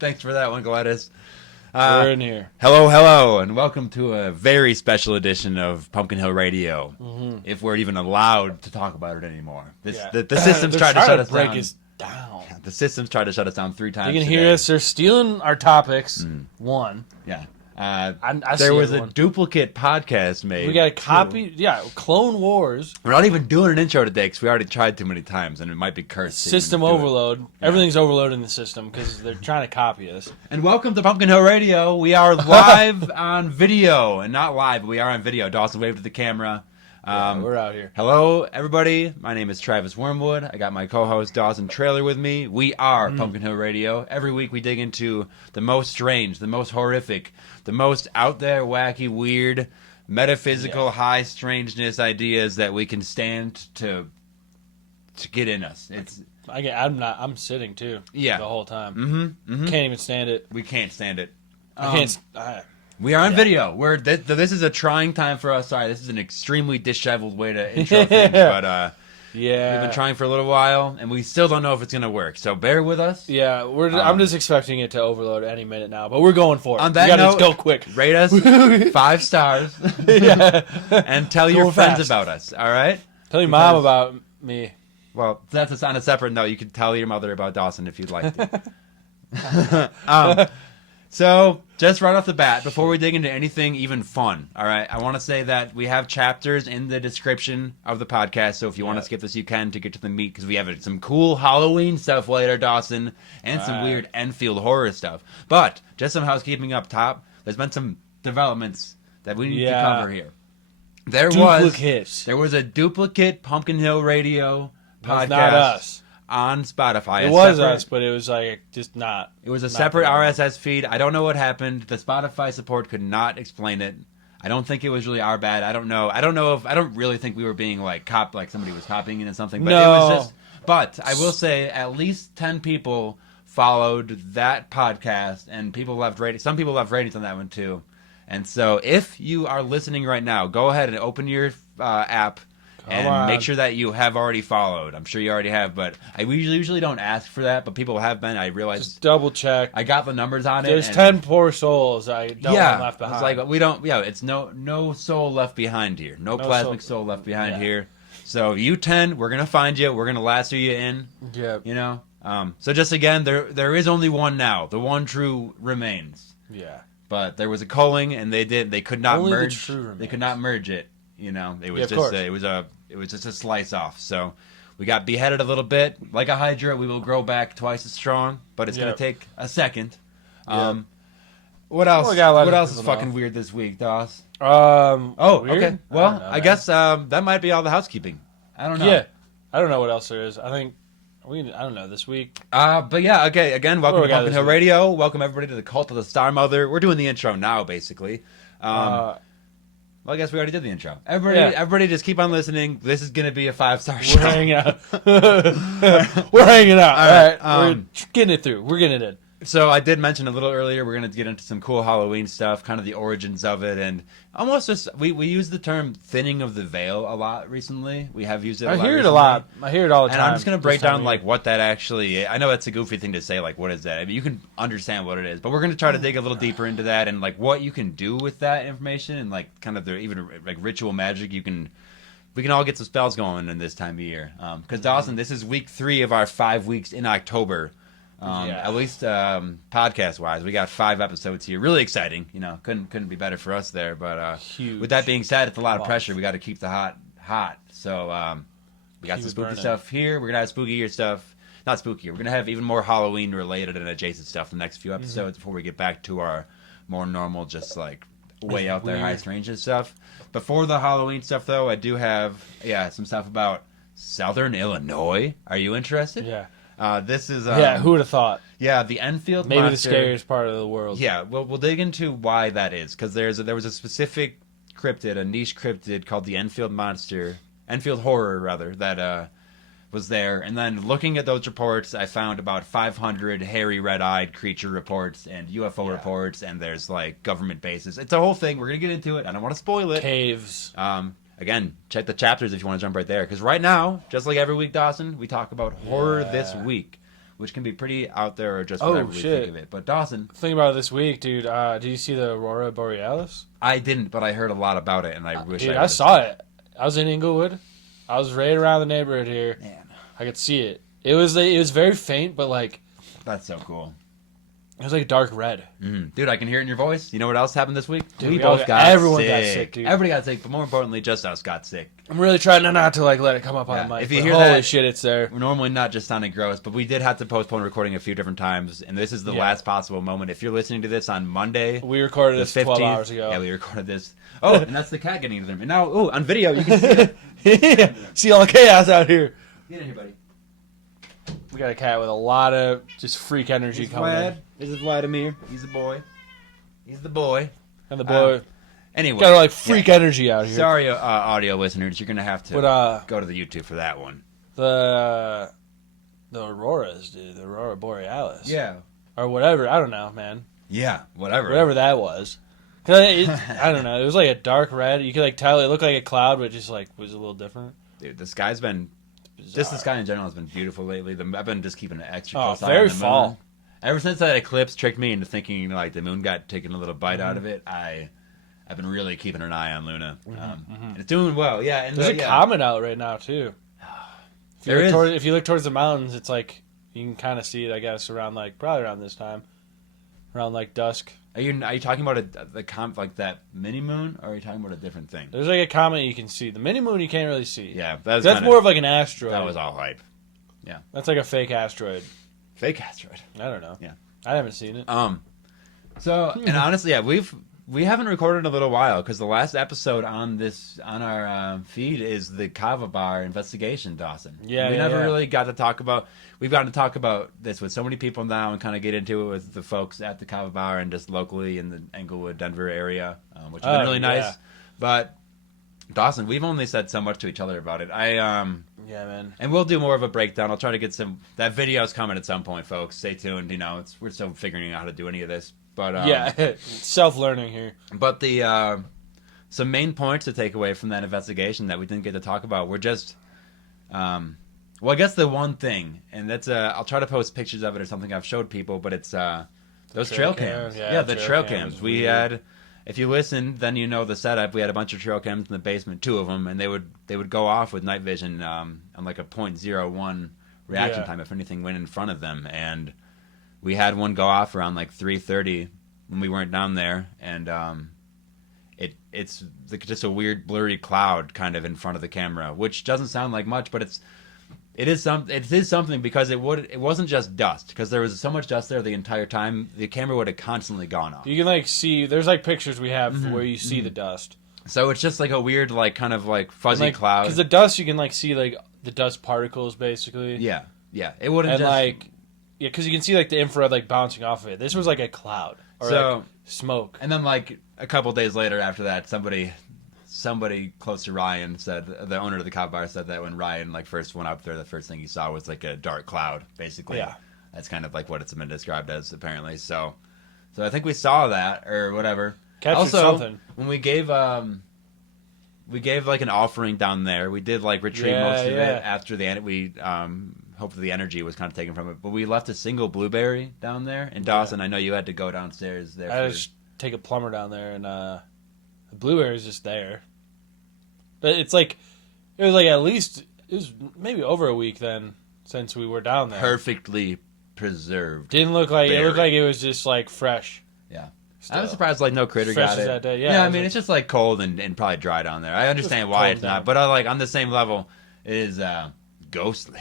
Thanks for that one, Gladys. We're in here. Hello, and welcome to a very special edition of Pumpkin Hill Radio. Mm-hmm. If we're even allowed to talk about it anymore. The They're system's tried to shut us break down. us down. The system's tried to shut us down 3 times You can today. hear us. They're stealing our topics. One. Yeah. I there see was a everyone. duplicate podcast made. We got a copy. Yeah, Clone Wars. We're not even doing an intro today because we already tried too many times, and it might be cursed. to System even do it. overload. Everything's overloaded in the system because they're trying to copy us. And welcome to Pumpkin Hill Radio. We are live on video, and not live, but we are on video. Dawson waved to the camera. We're out here. Hello, everybody. My name is Travis Wormwood. I got my co-host Dawson Trailer with me. We are Pumpkin Hill Radio. Every week we dig into the most strange, the most horrific, the most out there, wacky, weird, metaphysical, high strangeness ideas that we can stand to get in us. It's I'm sitting too. Yeah. The whole time. Mm-hmm. Can't even stand it. We can't stand it. I can't. We are on video. This is a trying time for us. Sorry, this is an extremely disheveled way to intro things, but Yeah. we've been trying for a little while, and we still don't know if it's going to work. So bear with us. Yeah, I'm just expecting it to overload any minute now, but we're going for it. On that we gotta note, just go quick. Rate us 5 stars, Yeah. and tell your Go friends fast. about us. All right? Tell your mom about me. Well, that's on a separate note. You can tell your mother about Dawson if you'd like to. So, just right off the bat, before we dig into anything even fun, all right, I want to say that we have chapters in the description of the podcast, so if you want to skip this, you can to get to the meat, because we have some cool Halloween stuff later, Dawson, and some weird Enfield Horror stuff. But, just some housekeeping up top, there's been some developments that we need to cover here. There was a duplicate Pumpkin Hill Radio podcast. Not us. On Spotify. It was us, but it was like just not. It was a separate RSS feed. I don't know what happened. The Spotify support could not explain it. I don't think it was really our bad. I don't know. I don't really think we were being like somebody was copying into something. But it was just. But I will say at least 10 people followed that podcast, and people left ratings. Some people left ratings on that one too. And so if you are listening right now, go ahead and open your app. Make sure that you have already followed. I'm sure you already have, but we usually don't ask for that, but people have been. I realized. Just double check. I got the numbers on it. There's 10 poor souls I don't want left behind. It's like we don't. Yeah, it's no soul left behind here. No plasmic soul left behind here. So you 10, we're gonna find you. We're gonna lasso you in. Yeah. You know. So just again, there is only one now. The one true remains. Yeah. But there was a culling, and they could not Only merge. the true remains. They could not merge it. You know, it was it was just a slice off. So we got beheaded a little bit. Like a Hydra, we will grow back twice as strong, but it's going to take a second. What else? What else is fucking weird this week, Doss? Weird? Okay. Well, I guess that might be all the housekeeping. I don't know. Yeah. I don't know what else there is. I think I don't know this week. But yeah, okay. Again, welcome to Pumpkin Hill week? Radio. Welcome everybody to the Cult of the Star Mother. We're doing the intro now, basically. Well, I guess we already did the intro. Everybody just keep on listening. This is going to be a 5-star show. We're hanging out. We're hanging out. All right. We're getting it through. We're getting it in. So I did mention a little earlier, we're going to get into some cool Halloween stuff, kind of the origins of it, and almost just, we use the term thinning of the veil a lot recently. We have used it a lot. I hear it a lot. I hear it all the time. And I'm just going to break down, like, what that actually is. I know that's a goofy thing to say, like, what is that? I mean, you can understand what it is, but we're going to try to dig a little deeper into that and, like, what you can do with that information and, like, kind of the even, like, ritual magic we can all get some spells going in this time of year. Because, Dawson, this is week 3 of our 5 weeks in October. At least podcast-wise, we got 5 episodes here. Really exciting, you know. Couldn't be better for us there. But with that being said, it's a lot of pressure. We got to keep the hot. So we got some spooky stuff here. We're gonna have spookier stuff. Not spookier. We're gonna have even more Halloween-related and adjacent stuff in the next few episodes before we get back to our more normal, just like way out there, high strange stuff. Before the Halloween stuff, though, I do have some stuff about Southern Illinois. Are you interested? Yeah. This is who would have thought? Yeah, the Enfield maybe monster, the scariest part of the world. Yeah, we'll dig into why that is, because there was a specific cryptid, a niche cryptid called the Enfield Horror rather, that was there. And then looking at those reports, I found about 500 hairy red-eyed creature reports and UFO reports, and there's like government bases. It's a whole thing. We're gonna get into it. I don't want to spoil it. Caves. Again, check the chapters if you want to jump right there. Because right now, just like every week, Dawson, we talk about horror this week. which can be pretty out there or just whatever we think of it. But Dawson, think about it this week, dude. Did you see the Aurora Borealis? I didn't, but I heard a lot about it, and I wish dude, I saw it. I was in Inglewood. I was right around the neighborhood here. Man, I could see it. It was very faint, but like that's so cool. It was like dark red. Dude, I can hear it in your voice. You know what else happened this week? Dude, everyone got sick, dude. Everybody got sick, but more importantly, just us got sick. I'm really trying not to like let it come up on the mic. If you hear holy that, shit, it's there. We're normally not just sounding gross, but we did have to postpone recording a few different times, and this is the last possible moment. If you're listening to this on Monday, we recorded this 12 hours ago. Yeah, we recorded this. Oh, and that's the cat getting into them. And now, on video, you can see it. See all the chaos out here. Get in here, buddy. We got a cat with a lot of just freak energy coming in. This is Vladimir. He's a boy. He's the boy. And the boy. Anyway. Got like freak energy out here. Sorry, audio listeners. You're going to have to go to the YouTube for that one. The Auroras, dude. The Aurora Borealis. Yeah. Or whatever. I don't know, man. Yeah, whatever. Whatever that was. I don't know. It was like a dark red. You could like tell it looked like a cloud, but just like was a little different. Dude, the sky's been... Just the sky in general has been beautiful lately. I've been just keeping an extra close eye on the moon. fall. Ever since that eclipse tricked me into thinking like the moon got taken a little bite out of it, I've been really keeping an eye on Luna. It's doing well, yeah. And there's a comet out right now too. If you look towards the mountains, it's like you can kind of see it. I guess probably around this time, around like dusk. Are you talking about the comet like that mini moon, or are you talking about a different thing? There's like a comet you can see. The mini moon you can't really see. Yeah, that's more of like an asteroid. That was all hype. Yeah, that's like a fake asteroid. Fake asteroid. I don't know. Yeah, I haven't seen it. So and honestly, yeah, we haven't recorded in a little while because the last episode on our feed is the Kava Bar investigation, Dawson. Yeah, we never really got to talk about. We've gotten to talk about this with so many people now and kind of get into it with the folks at the Kava Bar and just locally in the Englewood, Denver area, which has been really nice. Yeah. But Dawson, we've only said so much to each other about it. Yeah, man. And we'll do more of a breakdown. I'll try to get that video's coming at some point, folks. Stay tuned. We're still figuring out how to do any of this. But self-learning here. But some main points to take away from that investigation that we didn't get to talk about were just, I guess the one thing, and that's I'll try to post pictures of it or something I've showed people, but it's those trail cams. Yeah, the trail cams. We had, if you listen, then you know the setup. We had a bunch of trail cams in the basement, 2 of them, and they would go off with night vision on like a 0.01 reaction time if anything went in front of them, and we had one go off around like 3:30 when we weren't down there, and it's just a weird blurry cloud kind of in front of the camera, which doesn't sound like much, but it is something because it wasn't just dust, because there was so much dust there the entire time the camera would have constantly gone off. You can like see there's like pictures we have where you see the dust. So it's just like a weird like kind of like fuzzy cloud. Because the dust you can like see like the dust particles basically. Yeah, it wouldn't and just like. Yeah, because you can see like the infrared like bouncing off of it. This was like a cloud or like smoke. And then like a couple days later after that, somebody close to Ryan said, the owner of the Kava Bar said that when Ryan like first went up there, the first thing he saw was like a dark cloud, basically. Yeah, that's kind of like what it's been described as apparently. So I think we saw that or whatever. Captured something. When we gave like an offering down there, we did like retreat most of it after the end. Hopefully the energy was kind of taken from it. But we left a single blueberry down there. And Dawson, I know you had to go downstairs there. I just take a plumber down there, and the blueberry's just there. But it was maybe over a week then since we were down there. Perfectly preserved. Didn't look like it looked like it was just like fresh. Yeah. Still. I was surprised like no critter fresh got it. That day. Yeah, I mean it's just like cold and probably dry down there. I understand why it's not, but like on the same level it is ghostly.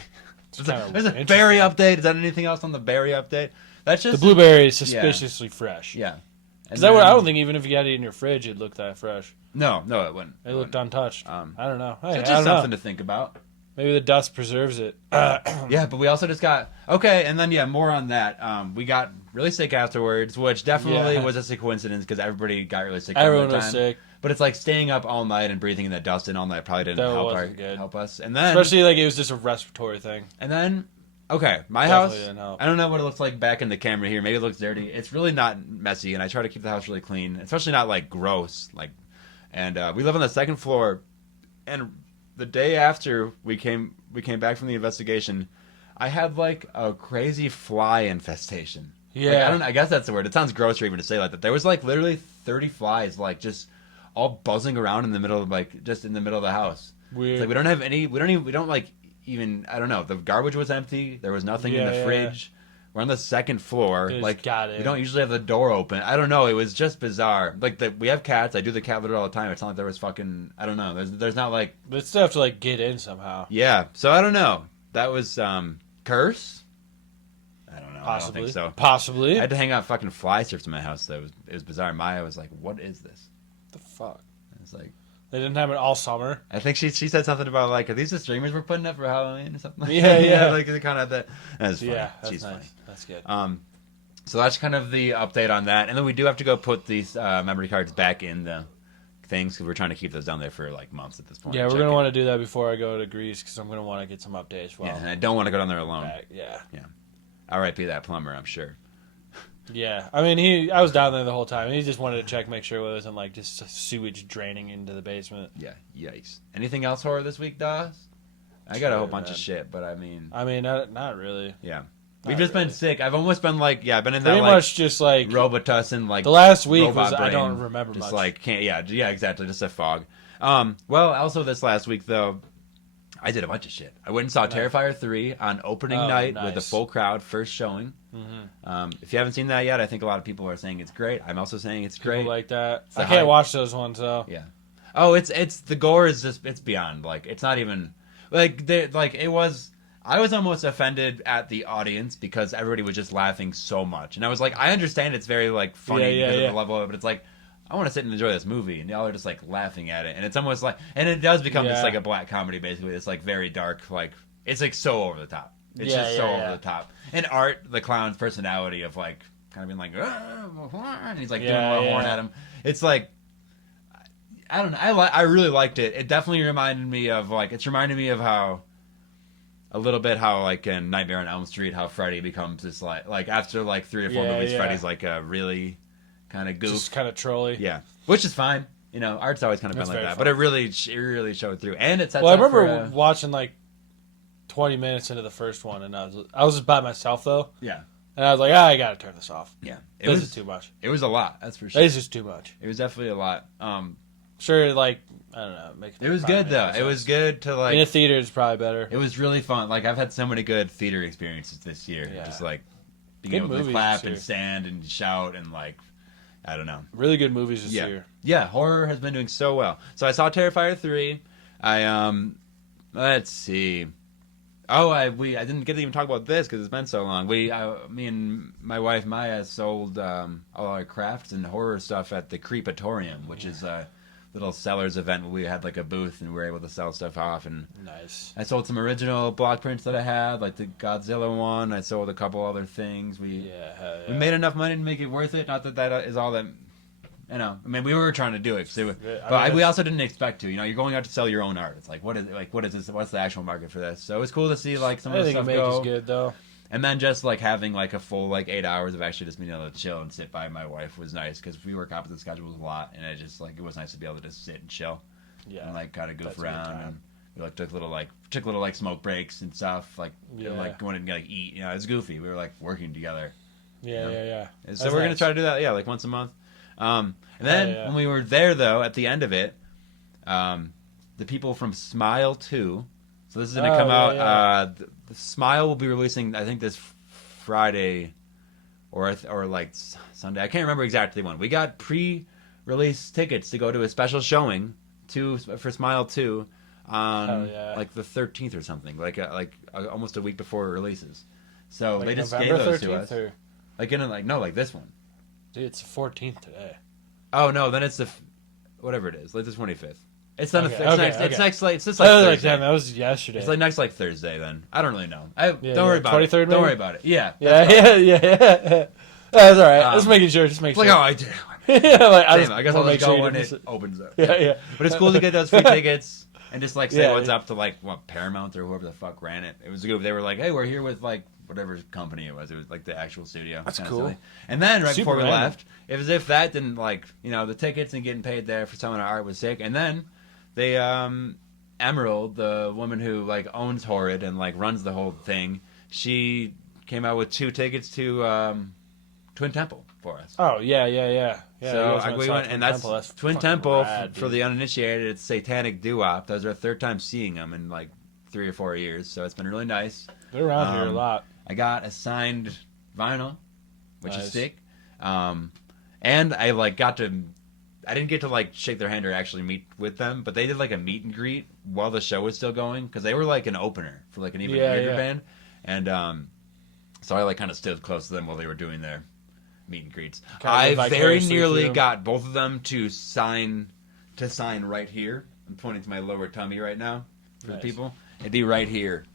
There's a berry update. Is that anything else on the berry update? That's just the blueberry is suspiciously fresh. Yeah, because I don't think even if you had it in your fridge, it'd look that fresh. No, it wouldn't. It looked untouched. I don't know. Hey, so just something to think about. Maybe the dust preserves it. Yeah, but we also just got and then more on that. We got really sick afterwards, which definitely was just a coincidence because everybody got really sick. Everyone was sick. But it's like staying up all night and breathing in the dust and all night probably didn't help us. And then especially like it was just a respiratory thing. And then my house. I don't know what it looks like back in the camera here. Maybe it looks dirty. It's really not messy, and I try to keep the house really clean, especially not like gross. And we live on the 2nd floor. And the day after we came back from the investigation, I had like a crazy fly infestation. Yeah. Like, I guess that's the word. It sounds gross even to say like that. There was like literally 30 flies like just all buzzing around in the middle of like just in the middle of the house. Weird. It's like we don't have any. We don't like even. I don't know. The garbage was empty. There was nothing in the fridge. We're on the second floor. Like we don't usually have the door open. I don't know. It was just bizarre. Like we have cats. I do the cat litter all the time. It's not like there was fucking. I don't know. There's not like. But still have to like get in somehow. Yeah. So I don't know. That was curse. I don't know. Possibly. I don't think so. Possibly. I had to hang out fucking fly strips in my house. Though it was bizarre. Maya was like, "What is this?" The fuck. It's like. They didn't have it all summer. I think she said something about like, are these the streamers we're putting up for Halloween or something? Yeah. Like kind of that. That's funny. Yeah, that's She's nice. funny. That's good. So that's kind of the update on that, and then we do have to go put these memory cards back in the things because we're trying to keep those down there for like months at this point. Yeah, we're gonna want to do that before I go to Greece because I'm gonna want to get some updates. Yeah, and I don't want to go down there alone. Back. Yeah. R.I.P. that plumber, I'm sure. Yeah, I mean, I was down there the whole time. He just wanted to check, make sure it wasn't like just sewage draining into the basement. Yeah, yikes. Anything else horror this week, Dawes? I got a whole bunch of shit, but I mean, not really. Yeah, we've just been sick. I've almost been like, I've been in that pretty like much just like Robitussin, like the last week was brain, I don't remember just much. like can't. Yeah, exactly. Just a fog. Well, also this last week though, I did a bunch of shit. I went and saw Terrifier 3 on opening night with a full crowd, first showing. Mm-hmm. If you haven't seen that yet, I think a lot of people are saying it's great. I'm also saying it's great. People like that. I can't watch those ones though. Yeah. Oh, it's the gore is just it's beyond like it's not even like it was. I was almost offended at the audience because everybody was just laughing so much, and I was like, I understand it's very like funny because of the level of it, but it's like. I want to sit and enjoy this movie, and y'all are just like laughing at it, and it's almost like, and it does become just like a black comedy, basically. It's like very dark, like it's like so over the top. It's just so over the top. And Art, the clown's personality of like kind of being like, and he's like doing a little horn at him. It's like, I don't know. I really liked it. It definitely reminded me of like it's reminded me of how a little bit how like in Nightmare on Elm Street, how Freddy becomes this like after like 3 or 4 movies, Freddy's like a really kind of goof, just kind of trolly. Yeah, which is fine. You know, Art's always kind of been like that, but it really showed through. And it sets I remember watching like 20 minutes into the first one, and I was just by myself though. Yeah, and I was like, I gotta turn this off. Yeah, this is too much. It was a lot. That's for sure. It's just too much. It was definitely a lot. Sure, like I don't know. It was good though. It was good to like in a theater is probably better. It was really fun. Like I've had so many good theater experiences this year. Yeah. Just like being able to clap and stand and shout and like. I don't know. Really good movies this year. Yeah, horror has been doing so well. So I saw Terrifier 3. Let's see. Oh, I didn't get to even talk about this because it's been so long. Me and my wife Maya sold all our crafts and horror stuff at the Creepatorium, which is a little sellers event where we had like a booth and we were able to sell stuff off. And nice. I sold some original block prints that I had, like the Godzilla one. I sold a couple other things. We made enough money to make it worth it. Not that is all that, you know. I mean, we were trying to do it, but we also didn't expect to. You know, you're going out to sell your own art. It's like, what is this? What's the actual market for this? So it was cool to see like some of the stuff go. I think is good though. And then just like having like a full like 8 hours of actually just being able to chill and sit by my wife was nice because we work opposite schedules a lot, and it was nice to be able to just sit and chill, and like kind of goof around, and we like took little smoke breaks and stuff, like and, like going and like eat. You know, it was goofy. We were like working together. Yeah. So we're gonna try to do that, like once a month. And then when we were there though, at the end of it, the people from Smile 2. So this is going to come out. The Smile will be releasing, I think, this Friday or like Sunday. I can't remember exactly when. We got pre-release tickets to go to a special showing for Smile 2 on like the 13th or something, like almost a week before it releases. So like they just November gave those to us. Or? Like this one. Dude, it's the 14th today. Oh no, then it's whatever it is, like the 25th. It's not. It's next. Like it's just like damn, that was yesterday. It's like next like Thursday. Then I don't really know. Don't worry about it. 23rd. Don't worry about it. Yeah. Yeah. That's all right. Just making sure. Just make sure. Like I do. I guess I'll make sure when it opens up. Yeah. But it's cool to get those free tickets and just like say what's up to like Paramount or whoever the fuck ran it. It was good. They were like, hey, we're here with like whatever company it was. It was like the actual studio. That's cool. Silly. And then before we left, it was as if that didn't like the tickets and getting paid there for some of our art was sick. And then they Emerald, the woman who like owns Horrid and like runs the whole thing, she came out with 2 tickets to Twin Temple for us. Oh yeah. So we went, and that's Twin Temple rad, for the uninitiated. It's satanic doo-wop. That was our 3rd time seeing them in like 3 or 4 years, so it's been really nice. They're around here a lot. I got a signed vinyl, which Nice. is sick. And I like got to. I didn't get to like shake their hand or actually meet with them, but they did like a meet and greet while the show was still going because they were like an opener for like an even bigger band, and so I like kind of stood close to them while they were doing their meet and greets. I very nearly got both of them to sign right here. I'm pointing to my lower tummy right now for the people. It'd be right here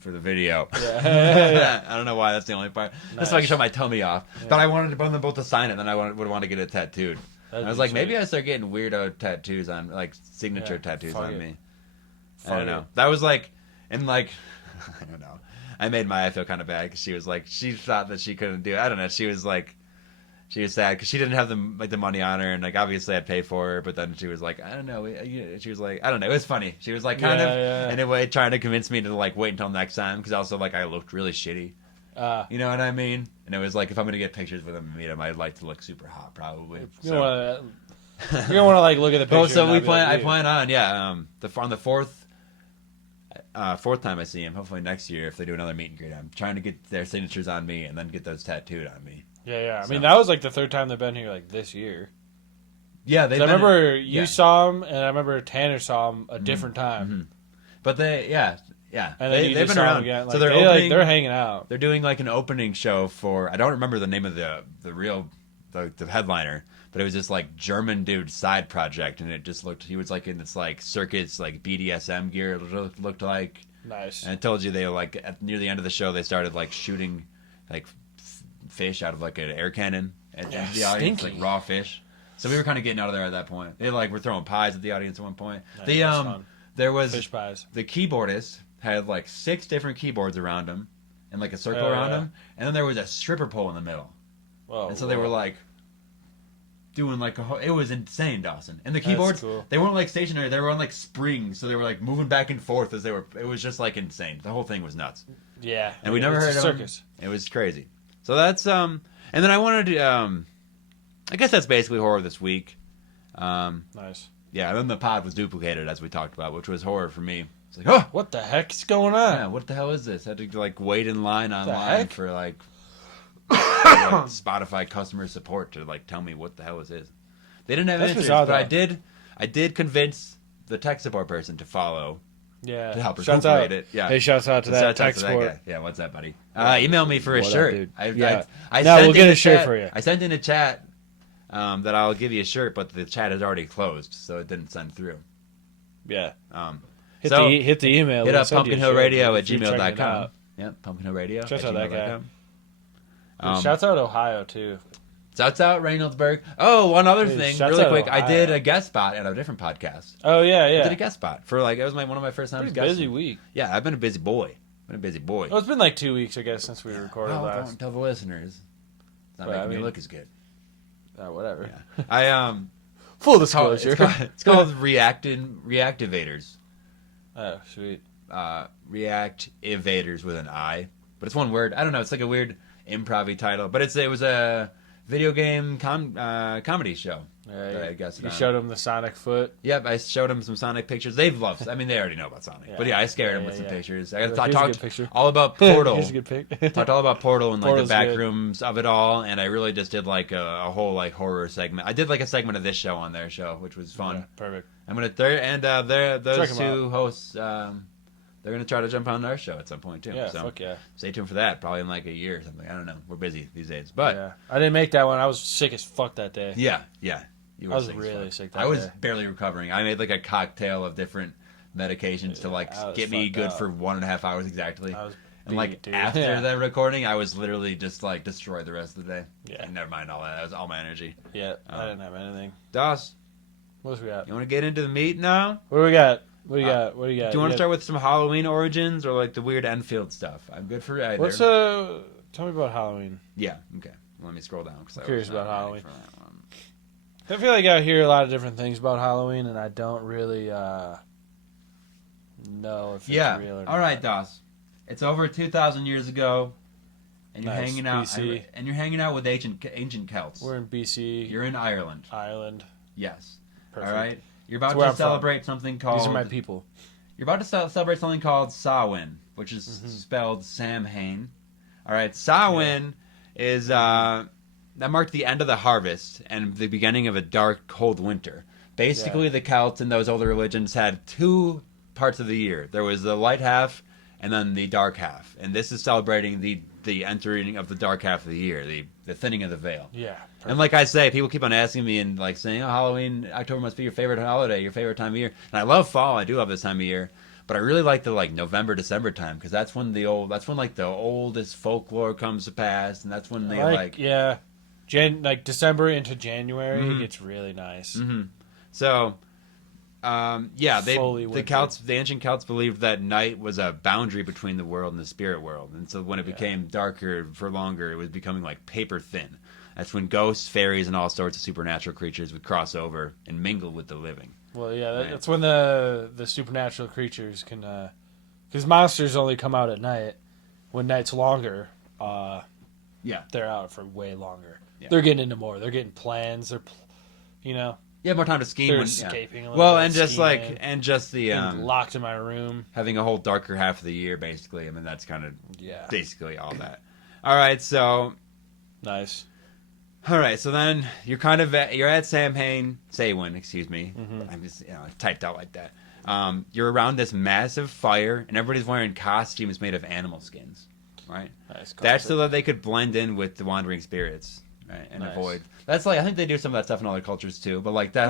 for the video. Yeah. I don't know why that's the only part. Nice. That's so I can show my tummy off. Yeah. But I wanted them both to sign it, and then I would want to get it tattooed. I was like, maybe I start getting weirdo tattoos on, like signature tattoos on me. I don't know. That was like, and like, I don't know. I made Maya feel kind of bad because she was like, she thought that she couldn't do it. I don't know. She was like, she was sad because she didn't have the money on her, and like obviously I'd pay for her, but then she was like, I don't know. She was like, I don't know. It was funny. She was like kind of in a way trying to convince me to like wait until next time because also like I looked really shitty. You know what I mean? And it was like if I'm gonna get pictures with him and meet him, I'd like to look super hot probably. You don't want to like look at the picture. So I plan on on the fourth time I see him, hopefully next year if they do another meet and greet, I'm trying to get their signatures on me and then get those tattooed on me. Yeah. I mean, that was like the 3rd time they've been here, like this year. Yeah, I remember you saw them, and I remember Tanner saw them a different time. Mm-hmm. But and they've been around again. Like, so they're hanging out. They're doing like an opening show for I don't remember the name of the headliner, but it was this like German dude side project, and it just he was like in this like circus like BDSM gear. It looked like nice. And I told you they were like near the end of the show they started like shooting like fish out of like an air cannon at the audience, like raw fish. So we were kind of getting out of there at that point. They like were throwing pies at the audience at one point. Nice, there was fish pies. The keyboardist had like 6 different keyboards around him and like a circle around him, and then there was a stripper pole in the middle. Whoa, and so they were like doing like it was insane, Dawson. And the keyboards, they weren't like stationary; they were on like springs, so they were like moving back and forth as they were. It was just like insane. The whole thing was nuts. Yeah, and we never heard of circus. It was crazy. So that's and then I wanted to I guess that's basically horror this week. Nice. Yeah, and then the pod was duplicated as we talked about, which was horror for me. It's like, oh, what the heck is going on? Yeah, what the hell is this? I had to like wait in line online for like Spotify customer support to like tell me what the hell was this. They didn't have answers, but I did convince the tech support person to follow. Yeah, to help recuperate it. Yeah, hey, shouts out to that tech support. Yeah, what's that, buddy? Email me for a shirt. We'll get a shirt for you. I sent in a chat that I'll give you a shirt, but the chat is already closed, so it didn't send through. Yeah. Hit the email. Hit up pumpkinhillradio@gmail.com. Yep, Pumpkin Hill Radio. Shouts out that guy. Shouts out Ohio too. Shouts out Reynoldsburg. Oh, one other thing, really quick. Ohio. I did a guest spot at a different podcast. Oh yeah. I did a guest spot for like it was one of my first times. Busy week. Yeah, I've been a busy boy. Well, it's been like 2 weeks, I guess, since we recorded last. Don't tell the listeners. It's not making me look as good. Whatever. Yeah. I full disclosure. It's called reactivators. Oh, sweet. Reactivators with an I, but it's one word. I don't know. It's like a weird improv-y title, but it was a video game comedy show. I guess you showed them the Sonic foot. Yep, I showed them some Sonic pictures. They've loved. I mean, they already know about Sonic, but I scared them with some pictures. I talked all about Portal. Here's a good pic. Talked all about Portal and like the back rooms of it all, and I really just did like a whole like horror segment. I did like a segment of this show on their show, which was fun. Yeah, perfect. I'm gonna those two hosts. They're gonna try to jump on our show at some point too. Yeah, so fuck yeah. Stay tuned for that. Probably in like a year or something. I don't know. We're busy these days, but I didn't make that one. I was sick as fuck that day. Yeah. I was really sick that day. I was barely recovering. I made like a cocktail of different medications to like get me good for 1.5 hours exactly. And like after that recording, I was literally just like destroyed the rest of the day. Yeah. Like, never mind all that. That was all my energy. Yeah. I didn't have anything. Doss, what else we got? You want to get into the meat now? What do we got? What do you got? Do you want to start with some Halloween origins or like the weird Enfield stuff? I'm good for either. Tell me about Halloween. Yeah. Okay. Let me scroll down because I'm curious about Halloween. I feel like I hear a lot of different things about Halloween, and I don't really know if it's real or not. All right, Doss. It's over 2,000 years ago, and you're Nice. hanging out. BC. And you're hanging out with ancient Celts. We're in BC. You're in Ireland. Ireland. Yes. Perfect. All right. You're about where to I'm celebrate something called. These are my people. You're about to celebrate something called Samhain, which is spelled Samhain. All right. Samhain is that marked the end of the harvest and the beginning of a dark, cold winter. Basically, the Celts and those older religions had two parts of the year. There was the light half and then the dark half. And this is celebrating the entering of the dark half of the year, the thinning of the veil. Yeah. Perfect. And like I say, people keep on asking me and like saying, "Oh, Halloween, October must be your favorite holiday, your favorite time of year." And I love fall. I do love this time of year, but I really like the like November, December time because that's when the oldest folklore comes to pass, and that's when they like December into January it gets really nice. Mm-hmm. So, Fully the winter. the ancient Celts believed that night was a boundary between the world and the spirit world, and so when it became darker for longer, it was becoming like paper thin. That's when ghosts, fairies, and all sorts of supernatural creatures would cross over and mingle with the living. Well, yeah, that's when the supernatural creatures can, because monsters only come out at night. When night's longer, they're out for way longer. Yeah. They're getting into more. They're getting plans. They're, Yeah, more time to scheme. They're escaping a little bit. And just the locked in my room, having a whole darker half of the year, basically. I mean, that's kind of basically all that. All right, so nice. All right, so then you're at Samhain, excuse me. I'm just typed out like that. You're around this massive fire, and everybody's wearing costumes made of animal skins, right? Nice. That's so that they could blend in with the wandering spirits, right, and avoid. That's like I think they do some of that stuff in other cultures too, but like the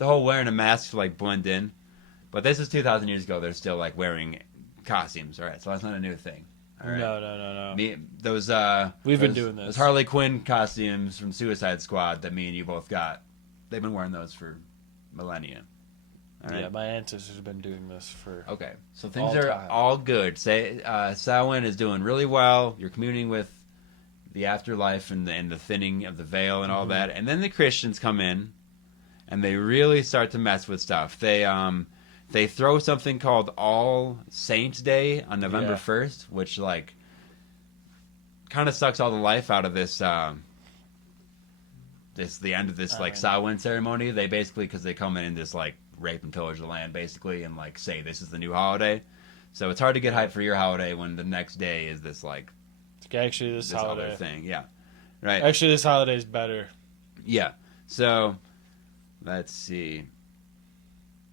whole wearing a mask to like blend in. But this is 2,000 years ago. They're still like wearing costumes, all right? So that's not a new thing. All right. No. We've been doing this. Those Harley Quinn costumes from Suicide Squad that me and you both got. They've been wearing those for millennia. All right? Yeah, my ancestors have been doing this for. Okay, so things are all good. Samhain is doing really well. You're communing with the afterlife and the thinning of the veil and all that. And then the Christians come in, and they really start to mess with stuff. They throw something called All Saints Day on November 1st, which like kind of sucks all the life out of this. The end of this like Samhain ceremony. They basically because they come in and just like rape and pillage the land basically and like say this is the new holiday. So it's hard to get hyped for your holiday when the next day is this like. Actually, this holiday other thing, right. Actually, this holiday is better. Yeah. So let's see.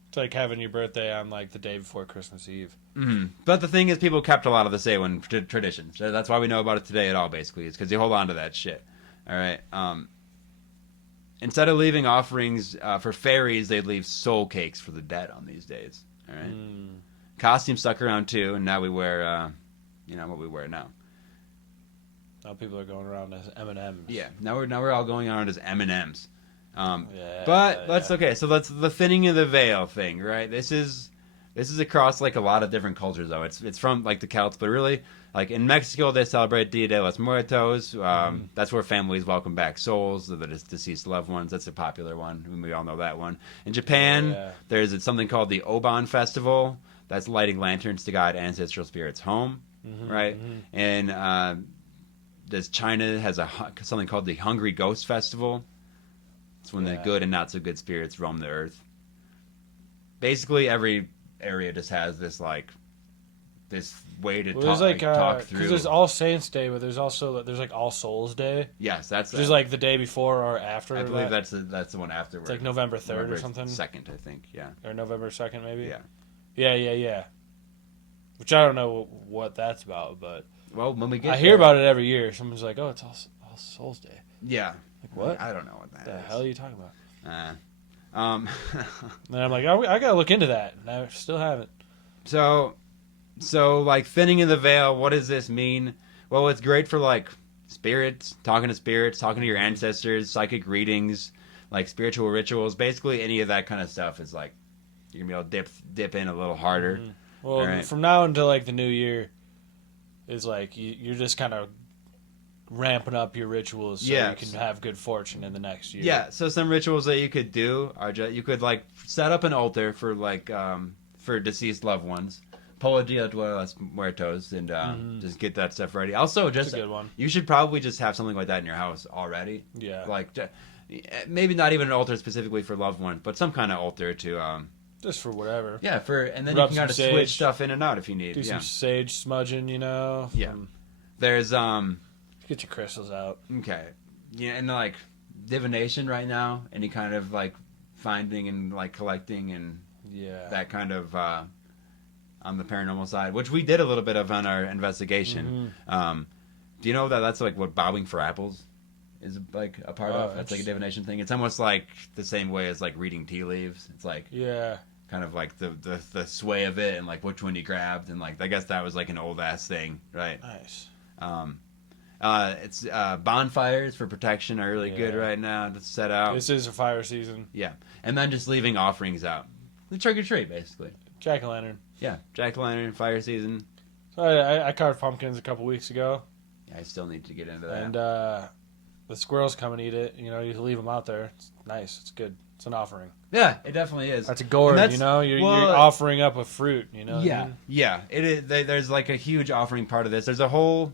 It's like having your birthday on like the day before Christmas Eve. Mm-hmm. But the thing is, people kept a lot of the Samhain traditions. So that's why we know about it today at all, basically. It's because you hold on to that shit. All right. Instead of leaving offerings for fairies, they'd leave soul cakes for the dead on these days. All right. Costumes stuck around too, and now we wear, what we wear now. Now people are going around as M&Ms. Yeah. Now we're all going around as M&Ms. Okay. So that's the thinning of the veil thing, right? This is across like a lot of different cultures, though. It's from like the Celts, but really like in Mexico they celebrate Dia de los Muertos. That's where families welcome back souls of the deceased loved ones. That's a popular one. We all know that one. In Japan, there's something called the Oban Festival. That's lighting lanterns to guide ancestral spirits home, right? And China has something called the Hungry Ghost Festival. It's when the good and not so good spirits roam the earth. Basically, every area just has this way to talk through. Because there's All Saints Day, but there's like All Souls Day. Yes, that's just like the day before or after. I believe that's the one afterward. It's like November 3rd or something. 2nd, I think. Yeah. Or November 2nd, maybe. Yeah. Which I don't know what that's about, but well, when we get I hear about it every year. Someone's like, "Oh, it's All Souls Day." Yeah. Like what? I don't know what that is. The hell are you talking about? Then I'm like, I gotta look into that, and I still haven't. So like thinning of the veil. What does this mean? Well, it's great for like spirits, talking to your ancestors, psychic readings, like spiritual rituals. Basically, any of that kind of stuff is like you're gonna be able to dip in a little harder. Well, from now until like the new year, is like you're just kind of ramping up your rituals so you can have good fortune in the next year. Yeah, so some rituals that you could do are you could like set up an altar for like for deceased loved ones, Polo Dia de los Muertos, and just get that stuff ready. Also, just a good one. You should probably just have something like that in your house already. Yeah. Like, maybe not even an altar specifically for loved ones, but some kind of altar to. Just for whatever. Yeah, and then Rub you can kind of switch stuff in and out if you need. Do some sage smudging, Yeah. There's Get your crystals out. Okay. Yeah, and like divination right now, any kind of like finding and like collecting and that kind of on the paranormal side, which we did a little bit of on our investigation. Do you know that that's like what bobbing for apples is like a part of? That's like a divination thing. It's almost like the same way as like reading tea leaves. It's like kind of like the sway of it and like which one you grabbed, and like I guess that was like an old ass thing, right? Nice. It's bonfires for protection are really good right now to set out. This is a fire season. Yeah, and then just leaving offerings out. The trick or treat, basically. Jack-o'-lantern. Yeah, jack-o'-lantern, fire season. So I carved pumpkins a couple weeks ago. Yeah, I still need to get into that. And the squirrels come and eat it. You leave them out there. It's nice. It's good. It's an offering. Yeah, it definitely is. That's a gourd, You're offering up a fruit, Yeah, I mean? Yeah. It is. There's like a huge offering part of this. There's a whole...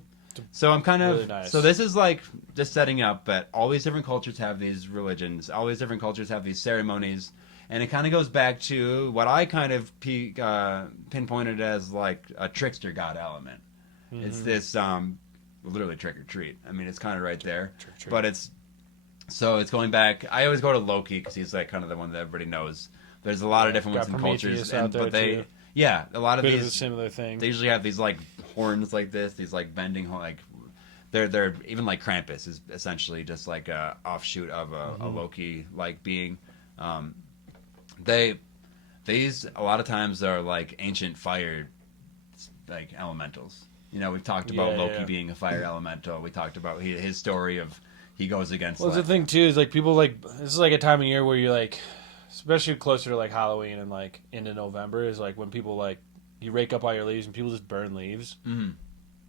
So I'm kind of... Really nice. So this is like just setting up, but all these different cultures have these religions. All these different cultures have these ceremonies. And it kind of goes back to what I kind of pinpointed as like a trickster god element. It's this... literally trick or treat. I mean, it's kind of right there. Trick. But it's... So it's going back... I always go to Loki because he's like kind of the one that everybody knows. There's a lot of different ones in cultures. But they... Too. Yeah, a lot of Bit these... of a similar thing. They usually have these like horns like this, these like bending, like... They're even like Krampus is essentially just like a offshoot of a Loki-like being. These a lot of times are like ancient fire like elementals. We've talked about Loki being a fire elemental. We talked about his story of he goes against. Well, the thing too is like people like this is like a time of year where you're like, especially closer to like Halloween and like into November is like when people like you rake up all your leaves and people just burn leaves. Mm-hmm.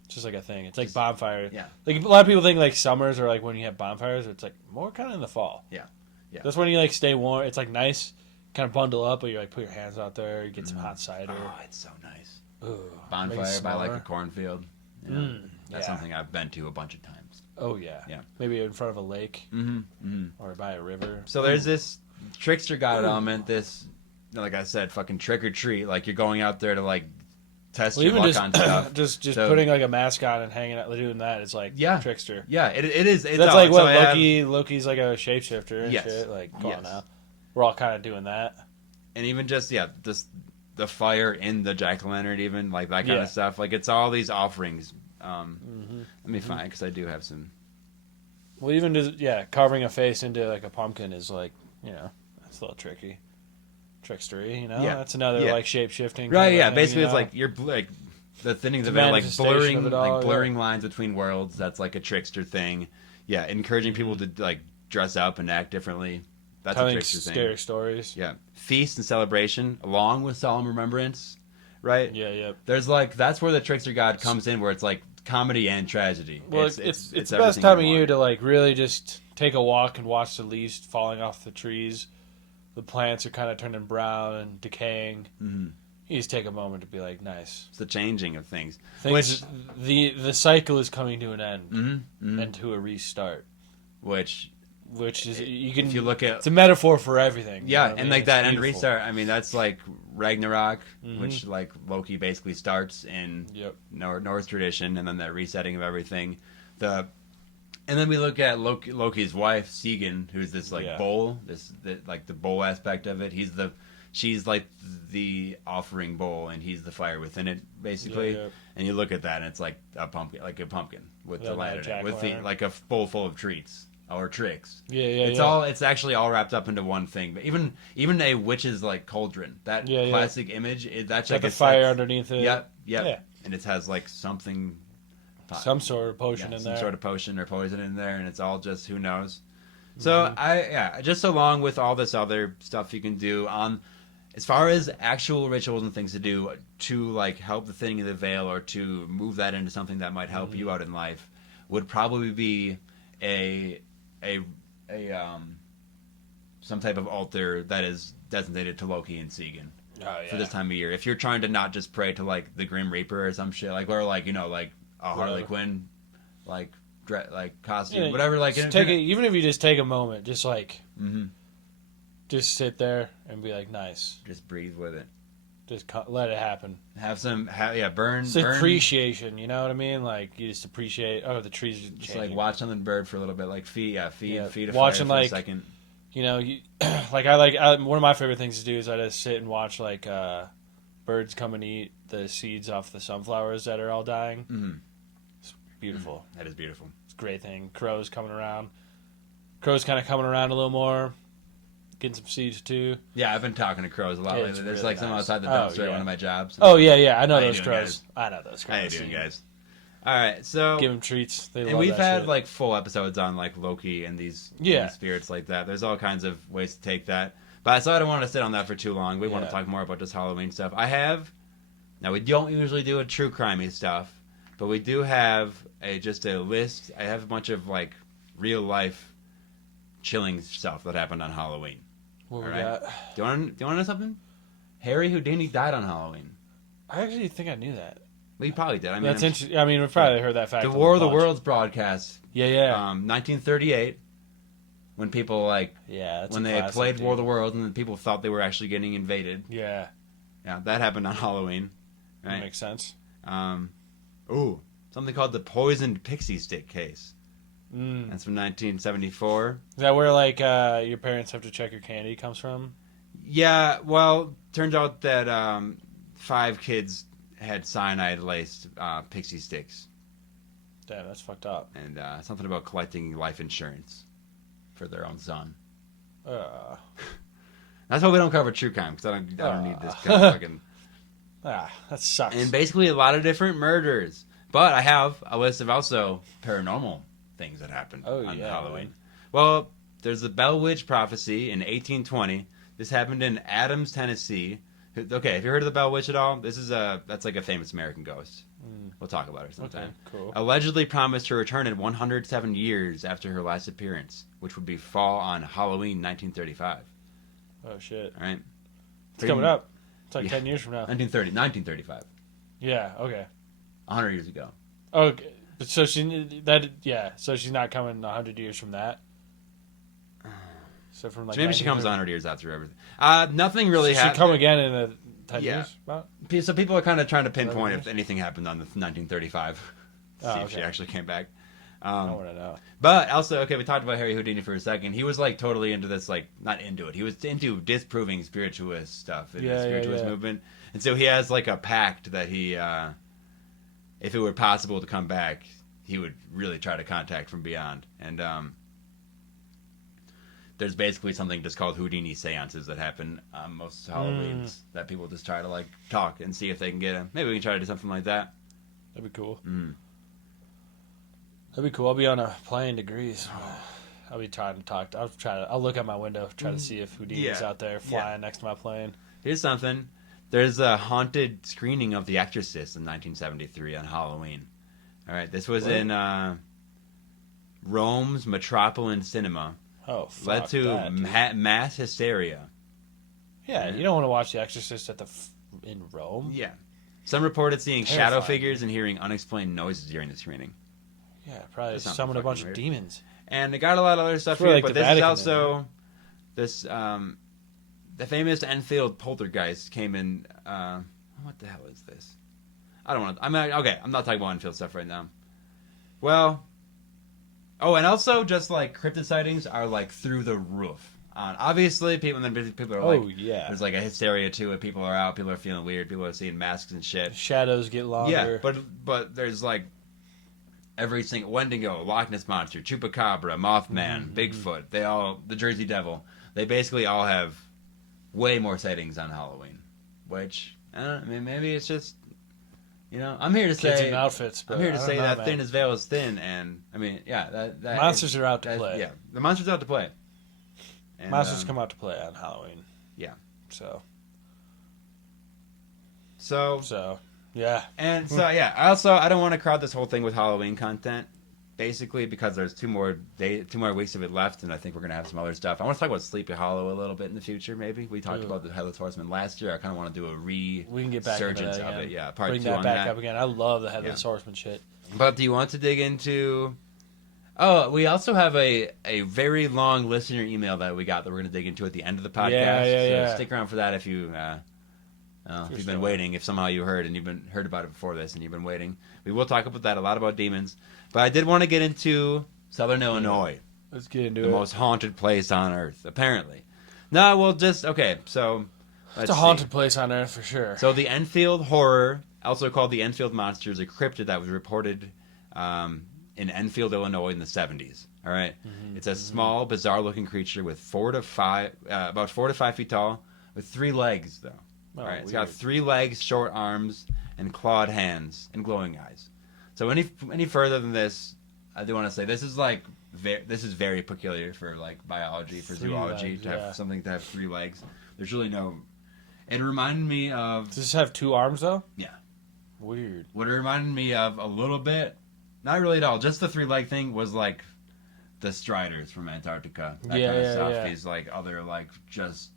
It's just like a thing. It's like bonfire. Yeah. Like a lot of people think like summers are like when you have bonfires. It's like more kind of in the fall. Yeah. Yeah. That's when you like stay warm. It's like nice, kind of bundle up, but you like put your hands out there. You get some hot cider. Oh, it's so nice. Ooh, bonfire by like a cornfield. That's something I've been to a bunch of times. Oh yeah. Yeah. Maybe in front of a lake. Or by a river. So there's this trickster god element. This, like I said, fucking trick or treat. Like you're going out there to like test your luck on stuff. just putting like a mask on and hanging out, doing that. It's like trickster. Yeah, it is. It's that's like what Loki's like a shapeshifter and shit. Like come on now, we're all kind of doing that. And even just the fire in the jack-o'-lantern, even like that kind of stuff. Like it's all these offerings. Let me find because I do have some. Well, even just carving a face into like a pumpkin is like that's a little tricky. Trickstery, that's another like shape shifting. Right, yeah. Basically, it's like you're like the things of it, like blurring lines between worlds. That's like a trickster thing. Yeah, encouraging people to like dress up and act differently. That's telling a trickster thing. Scary stories. Yeah, feast and celebration along with solemn remembrance. Right. Yeah. There's like that's where the trickster god comes in, where it's like comedy and tragedy. Well, it's the best time of year to like really just take a walk and watch the leaves falling off the trees. The plants are kind of turning brown and decaying. You just take a moment to be like, nice. It's the changing of things. The cycle is coming to an end and to a restart. Which is if you look at it's a metaphor for everything. Yeah, and like that end restart. I mean, that's like Ragnarok, which like Loki basically starts in Norse tradition, and then that resetting of everything. And then we look at Loki's wife, Sigyn, who's this like bull, like the bull aspect of it. She's like the offering bowl, and he's the fire within it, basically. Yeah. And you look at that, and it's like a pumpkin with the light in it, with like a bowl full of treats or tricks. It's actually all wrapped up into one thing. But even a witch's like cauldron, that classic image, that's like a fire underneath it. Yep. Yeah. And it has like something. Some sort of potion in there. Some sort of potion or poison in there, and it's all just who knows. So just along with all this other stuff you can do on, as far as actual rituals and things to do to like help the thinning of the veil or to move that into something that might help you out in life, would probably be some type of altar that is designated to Loki and Sigyn. for this time of year. If you're trying to not just pray to like the Grim Reaper or some shit, like or like like a Harley Quinn, like costume, whatever. Like even if you just take a moment, just like just sit there and be like, nice. Just breathe with it. Just let it happen. Burn. It's appreciation, you know what I mean? Like you just appreciate. Oh, the trees are changing. Just like watch something bird for a little bit, like feed a watching fire for like a second. You know, one of my favorite things to do is I just sit and watch like birds come and eat the seeds off the sunflowers that are all dying. Mm-hmm. It's beautiful. That is beautiful. It's a great thing. Crows coming around. Crows kind of coming around a little more. Getting some seeds too. Yeah, I've been talking to crows a lot lately. There's like some outside the dumpster at one of my jobs. Oh yeah. I know those crows. I know those crows. How you doing, guys? All right, so give them treats. And we've had like full episodes on like Loki and these spirits like that. There's all kinds of ways to take that. But I don't want to sit on that for too long. We want to talk more about just Halloween stuff. Now we don't usually do a true crimey stuff, but we do have just a list. I have a bunch of like real life chilling stuff that happened on Halloween. What we got? Do you want to know something? Harry Houdini died on Halloween. I actually think I knew that. Well, you probably did. I mean, that's interesting. I mean, we've probably heard that fact. The War of the Worlds broadcast. Yeah. 1938, when people when they played War of the Worlds, and people thought they were actually getting invaded. Yeah. Yeah, that happened on Halloween. Right? That makes sense. Something called the poisoned pixie stick case. That's from 1974. Is that where like your parents have to check your candy comes from? Yeah. Well, turns out that 5 kids had cyanide-laced pixie sticks. Damn, that's fucked up. And something about collecting life insurance for their own son. That's why we don't cover true crime, because I don't need this kind of fucking... that sucks. And basically a lot of different murders. But I have a list of also paranormal things that happened on Halloween. Right. Well, there's the Bell Witch Prophecy in 1820. This happened in Adams, Tennessee. Okay, have you heard of the Bell Witch at all? That's like a famous American ghost. We'll talk about her sometime. Okay, cool. Allegedly promised to return in 107 years after her last appearance, which would be fall on Halloween 1935. Oh shit! All right, it's coming up. It's like 10 years from now. 1935. Yeah. Okay. 100 years ago. Okay, so she's not coming 100 years from that. So from like maybe she comes 100 years after everything. Nothing really happened. She come again in 10 years? About? So people are kind of trying to pinpoint if anything happened on the 1935. If she actually came back. I want to know. But also, we talked about Harry Houdini for a second. He was like totally into this, like not into it. He was into disproving spiritualist stuff in the spiritualist movement. And so he has like a pact that he, if it were possible to come back, he would really try to contact from beyond. And there's basically something just called Houdini seances that happen on most Halloweens that people just try to like talk and see if they can get him. Maybe we can try to do something like that. That'd be cool. That'd be cool. I'll be on a plane to Greece. I'll be trying to talk. I'll look out my window, try to see if Houdini's out there flying next to my plane. Here's something. There's a haunted screening of The Exorcist in 1973 on Halloween. All right, this was in Rome's Metropolitan Cinema. Oh, fuck led to mass hysteria. Yeah, you don't want to watch The Exorcist in Rome. Yeah, some reported seeing shadow figures and hearing unexplained noises during the screening. Yeah, probably summoned a bunch of demons. And they got a lot of other stuff here, but this is also the famous Enfield poltergeist came in. What the hell is this? I don't want to. I'm not talking about Enfield stuff right now. Well, and also just like cryptid sightings are like through the roof. Obviously, people are like, there's like a hysteria to it. People are out. People are feeling weird. People are seeing masks and shit. Shadows get longer. Yeah, but there's like every single Wendigo, Loch Ness Monster, Chupacabra, Mothman, Bigfoot. The Jersey Devil. They basically all have way more sightings on Halloween. Which I don't know, I mean, maybe it's just I'm here to Kids say in outfits. I'm here to say that thin as veil is thin, and I mean, that monsters are out to play. Yeah, the monsters out to play. And, monsters come out to play on Halloween. Yeah. So. Yeah. And I don't want to crowd this whole thing with Halloween content, basically, because there's 2 more weeks of it left, and I think we're gonna have some other stuff. I want to talk about Sleepy Hollow a little bit in the future. Maybe we talked about the Headless Horseman last year. I kind of want to do a we can get back into resurgence that of again. it. Yeah, part Bring 2 that on back that. up again. I love the Headless Horseman shit. But do you want to dig into? Oh, we also have a very long listener email that we got that we're going to dig into at the end of the podcast. Yeah. So stick around for that if you if you've been waiting. If somehow you heard and you've been heard about it before this and you've been waiting, we will talk about that a lot about demons. But I did want to get into Southern Illinois. Let's get into the most haunted place on earth, apparently. No, well, just okay. So it's a haunted place on earth for sure. So the Enfield Horror, also called the Enfield Monster, is a cryptid that was reported in Enfield, Illinois, in the 70s. All right, it's a small, bizarre-looking creature with about 4 to 5 feet tall, with 3 legs, though. All right, it's got 3 legs, short arms, and clawed hands, and glowing eyes. So any further than this, I do want to say this is like this is very peculiar for like biology, for zoology to have something to have 3 legs. There's really no. It reminded me of. Does this have 2 arms though? Yeah. Weird. What it reminded me of a little bit, not really at all. Just the 3-leg thing was like the striders from Antarctica. That kind of stuff. Yeah. These like other like just.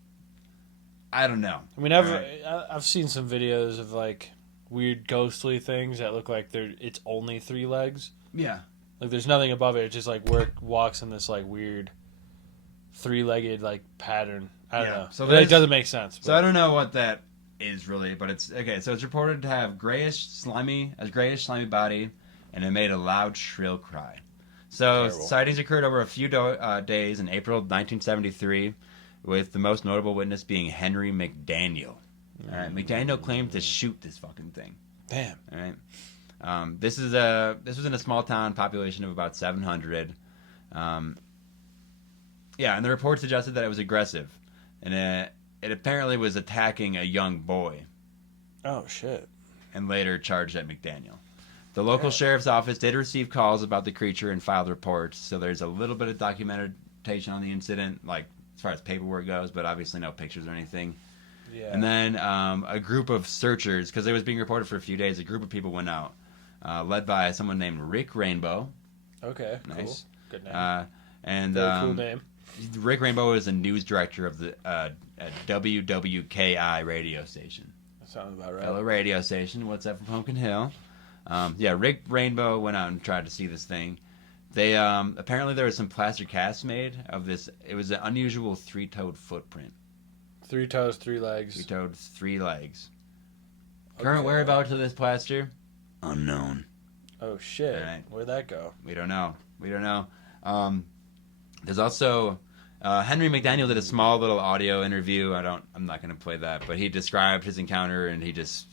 I don't know. I mean, I've seen some videos of like weird ghostly things that look like it's only 3 legs. Yeah. Like there's nothing above it. It just like walks in this like weird 3-legged like pattern. I don't know. So it doesn't make sense. So I don't know what that is really, but it's okay. So it's reported to have grayish slimy body, and it made a loud shrill cry. So sightings occurred over a few days in April 1973, with the most notable witness being Henry McDaniel. All right, McDaniel claimed to shoot this fucking thing. Damn. All right. This was in a small town, population of about 700. And the report suggested that it was aggressive, and it apparently was attacking a young boy. Oh shit! And later charged at McDaniel. The local sheriff's office did receive calls about the creature and filed reports. So there's a little bit of documentation on the incident, like as far as paperwork goes, but obviously no pictures or anything. Yeah. And then a group of searchers, because it was being reported for a few days, a group of people went out, led by someone named Rick Rainbow. Okay, nice. Cool. Good name. And very cool name. Rick Rainbow is a news director of the WWKI radio station. That sounds about right. Fellow radio station. What's up from Pumpkin Hill? Rick Rainbow went out and tried to see this thing. They apparently there was some plaster casts made of this. It was an unusual 3-toed footprint. 3 toes, 3 legs. 3-toed, 3 legs. Okay. Current whereabouts of this plaster? Unknown. Oh shit! Right. Where'd that go? We don't know. There's also Henry McDaniel did a small little audio interview. I'm not going to play that, but he described his encounter, and he just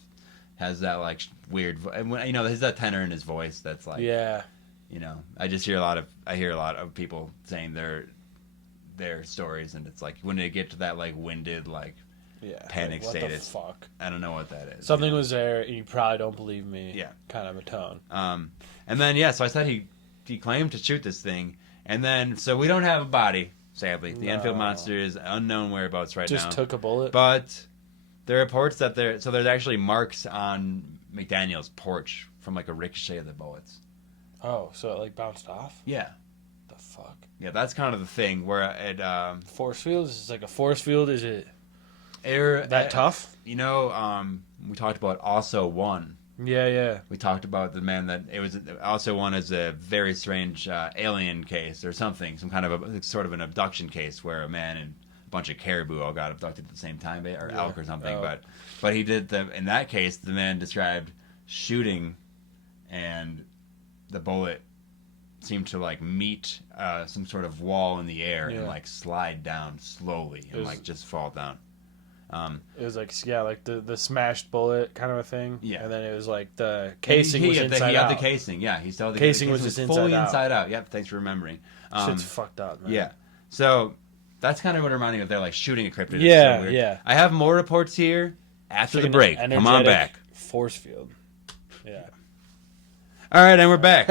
has that like weird, there's that tenor in his voice that's like, I just hear a lot of people saying their stories, and it's like when they get to that like winded like panic like, state, what the fuck? I don't know what that is. Something was there, and you probably don't believe me. Yeah, kind of a tone. And then so I said he claimed to shoot this thing, and then so we don't have a body. Sadly, the Enfield Monster is unknown whereabouts right now. Just took a bullet. But there are reports that there's actually marks on McDaniel's porch from like a ricochet of the bullets. Oh, so it like bounced off? Yeah. The fuck? Yeah, that's kind of the thing where it force field? Is this like a force field? Is it tough? We talked about Also One. Yeah. We talked about the man that it was Also One as a very strange alien case or something, some kind of sort of an abduction case where a man and a bunch of caribou all got abducted at the same time, or elk or something. Oh. But he did in that case, the man described shooting, and the bullet seemed to like meet some sort of wall in the air and like slide down slowly and like just fall down. It was like the smashed bullet kind of a thing. Yeah. And then it was like the casing was inside out. He had the casing. Yeah, he still had the casing was just fully inside out. Yep, thanks for remembering. Shit's fucked up, man. Yeah. So that's kind of what reminded me of. They're like shooting a cryptid. Yeah, so weird. Yeah. I have more reports here after the break. Come on back. Force field. Yeah. All right, and we're back.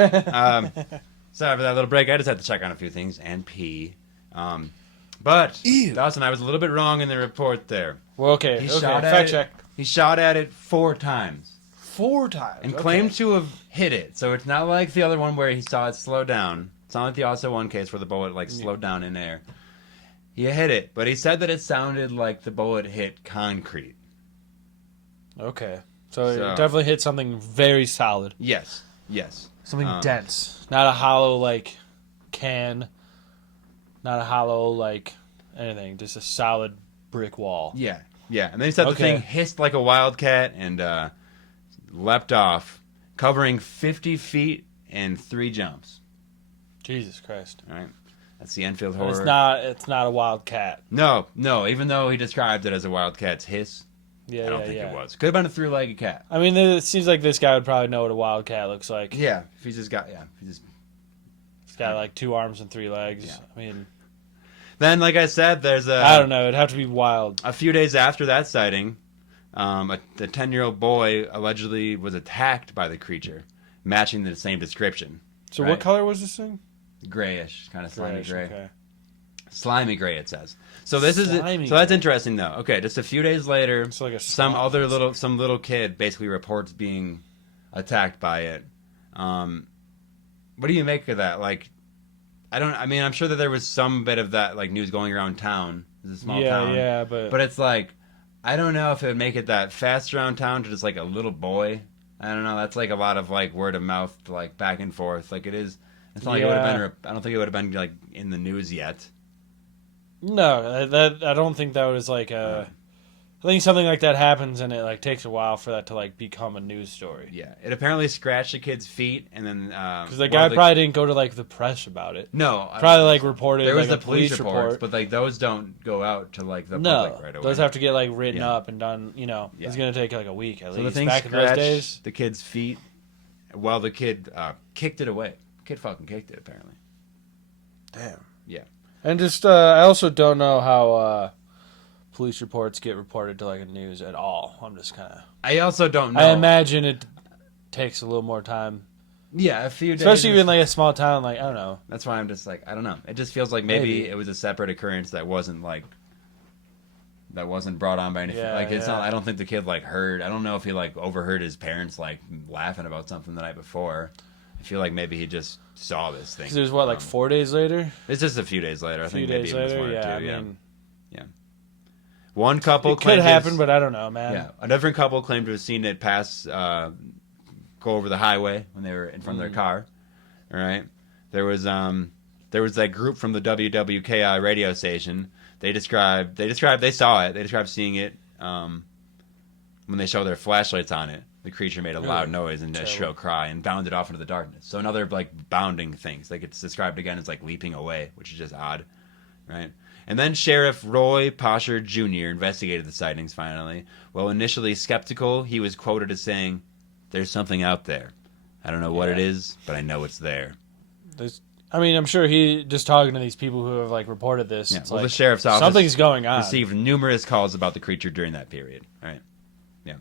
Sorry for that little break. I just had to check on a few things and pee. But Dawson, I was a little bit wrong in the report there. Well, okay. Fact check. He shot at it 4 times. 4 times. And claimed to have hit it. So it's not like the other one where he saw it slow down. It's not like the also one case where the bullet like slowed down in air. He hit it, but he said that it sounded like the bullet hit concrete. Okay. So it definitely hit something very solid. Yes. Something dense. Not a hollow, like, can. Not a hollow, like, anything. Just a solid brick wall. Yeah. And then he said the thing hissed like a wildcat and leapt off, covering 50 feet and 3 jumps. Jesus Christ. All right. That's the Enfield Horror. It's not a wildcat. No. Even though he described it as a wildcat's hiss, I don't think it was. Could have been a 3-legged cat. I mean, it seems like this guy would probably know what a wildcat looks like. Yeah, if he's just got He's got like 2 arms and 3 legs. Yeah. I mean, then like I said, there's I don't know. It'd have to be wild. A few days after that sighting, the 10-year-old boy allegedly was attacked by the creature, matching the same description. So what color was this thing? Grayish, kind of slimy gray. Okay. Slimy gray, it says. So that's interesting though. Okay, just a few days later, it's like some little kid basically reports being attacked by it. What do you make of that? Like, I'm sure that there was some bit of that like news going around town. It's a small town. Yeah, but it's like, I don't know if it would make it that fast around town to just like a little boy. I don't know. That's like a lot of like word of mouth, like back and forth. Like it is. It's not like it would have been. I don't think it would have been like in the news yet. No, I don't think that was like a. I think something like that happens, and it like takes a while for that to like become a news story. Yeah, it apparently scratched the kid's feet, and then because the guy probably didn't go to like the press about it. No, probably like reported. There was like, the police reports, but like those don't go out to like the public right away. Those have to get like written up and done. It's gonna take like a week at least. The thing back in those days, the kid's feet, while the kid kicked it away. The kid fucking kicked it apparently. Damn. Yeah. And just I also don't know how police reports get reported to like a news at all. I'm just kind of. I also don't know. I imagine it takes a little more time. Yeah, a few days. Especially in like a small town, like I don't know. That's why I'm just like I don't know. It just feels like maybe it was a separate occurrence that wasn't brought on by anything. Yeah, like it's not. I don't think the kid like heard. I don't know if he like overheard his parents like laughing about something the night before. I feel like maybe he just saw this thing. Because it was what, like 4 days later? It's just a few days later. I think maybe it was 1 or 2. Yeah. One couple it could happen, but I don't know, man. Yeah, a different couple claimed to have seen it pass, go over the highway when they were in front of their car. All right, there was that group from the WWKI radio station. They saw it. They described seeing it when they showed their flashlights on it. The creature made a loud noise and a shrill cry and bounded off into the darkness. So another like bounding things. Like it's described again as like leaping away, which is just odd, right? And then Sheriff Roy Posher Jr. investigated the sightings finally. While initially skeptical, he was quoted as saying, "There's something out there. I don't know what it is, but I know it's there." I'm sure he just talking to these people who have like reported this. Yeah. It's Well, like, the sheriff's office something's going on. Received numerous calls about the creature during that period. All right. Yeah.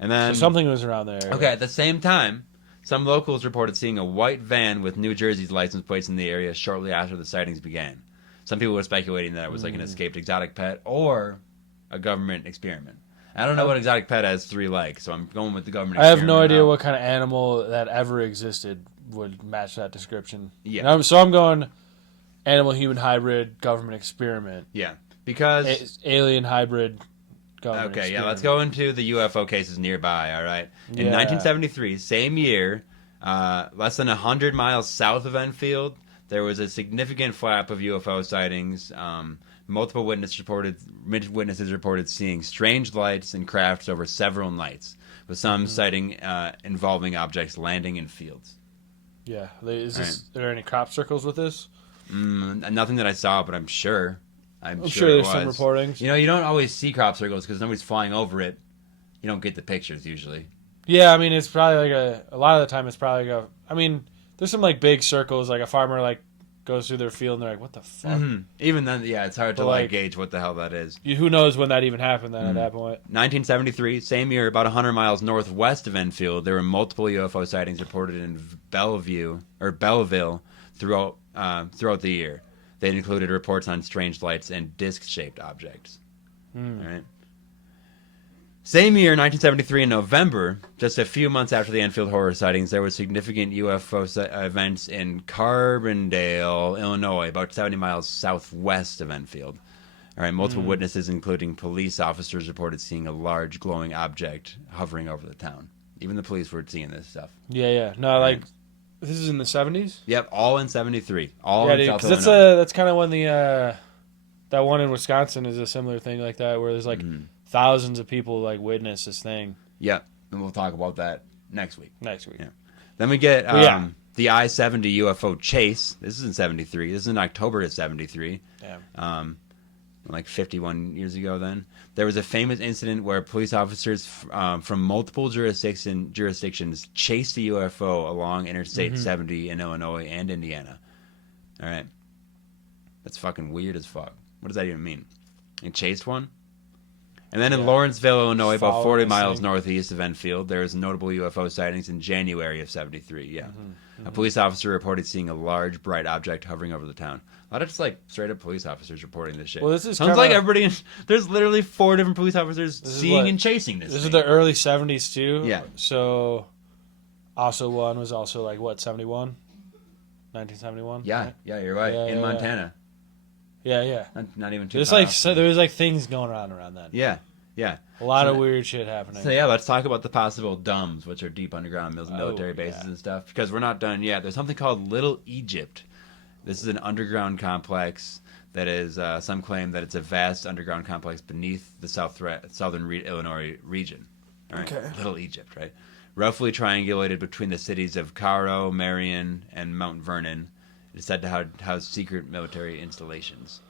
And then so something was around there. Okay. At the same time, some locals reported seeing a white van with New Jersey's license plates in the area shortly after the sightings began. Some people were speculating that it was like an escaped exotic pet or a government experiment. I don't know what exotic pet has 3 legs, so I'm going with the government experiment. I have no idea what kind of animal that ever existed would match that description. Yeah. So I'm going animal-human hybrid government experiment. Yeah, because... alien hybrid government Okay, experiment. yeah, let's go into the UFO cases nearby, all right? In 1973, same year, less than 100 miles south of Enfield, there was a significant flap of UFO sightings. Multiple witnesses reported seeing strange lights and crafts over several nights, with some sighting involving objects landing in fields. Yeah. Are there any crop circles with this? Nothing that I saw, but I'm sure. I'm sure there's some reportings. You know, you don't always see crop circles because nobody's flying over it. You don't get the pictures usually. Yeah, I mean, it's probably like a lot of the time it's probably there's some like big circles, like a farmer like goes through their field and they're like, what the fuck? Mm-hmm. Even then, yeah, it's hard to like gauge what the hell that is. Who knows when that even happened then at that point. 1973, same year, about 100 miles northwest of Enfield, there were multiple UFO sightings reported in Belleville throughout the year. They included reports on strange lights and disc-shaped objects. All right. Same year, 1973, in November, just a few months after the Enfield Horror sightings, there were significant UFO events in Carbondale, Illinois, about 70 miles southwest of Enfield. All right, multiple witnesses, including police officers, reported seeing a large glowing object hovering over the town. Even the police were seeing this stuff. Yeah. No, like, this is in the 70s? Yep, all in 73. All in South Illinois. That's kind of when that one in Wisconsin is a similar thing like that, where there's like thousands of people like witness this thing. Yep, and we'll talk about that next week. Yeah. Then we get the I-70 UFO chase. This is in 73. This is in October of 73. Yeah. Like 51 years ago then. There was a famous incident where police officers from multiple jurisdictions chased a UFO along Interstate 70 in Illinois and Indiana. All right. That's fucking weird as fuck. What does that even mean? They chased one? And then in Lawrenceville, Illinois, about 40 miles northeast of Enfield, there was notable UFO sightings in January of 73. Yeah. A police officer reported seeing a large, bright object hovering over the town. A lot of just like straight up police officers reporting this shit. Well, this is sounds like everybody. There's literally 4 different police officers seeing and chasing this. This is the early 70s too. Yeah. So, also one was also like what 71, 1971. Yeah, right? yeah, you're right. In Montana. Yeah. Not even too. There's like there was like things going on around then. Yeah. A lot of weird shit happening. So yeah, let's talk about the possible DUMBs, which are deep underground military bases and stuff, because we're not done yet. There's something called Little Egypt. This is an underground complex that is, some claim that it's a vast underground complex beneath the southern Illinois region. All right? Okay. Little Egypt, right? Roughly triangulated between the cities of Cairo, Marion, and Mount Vernon. It is said to house secret military installations.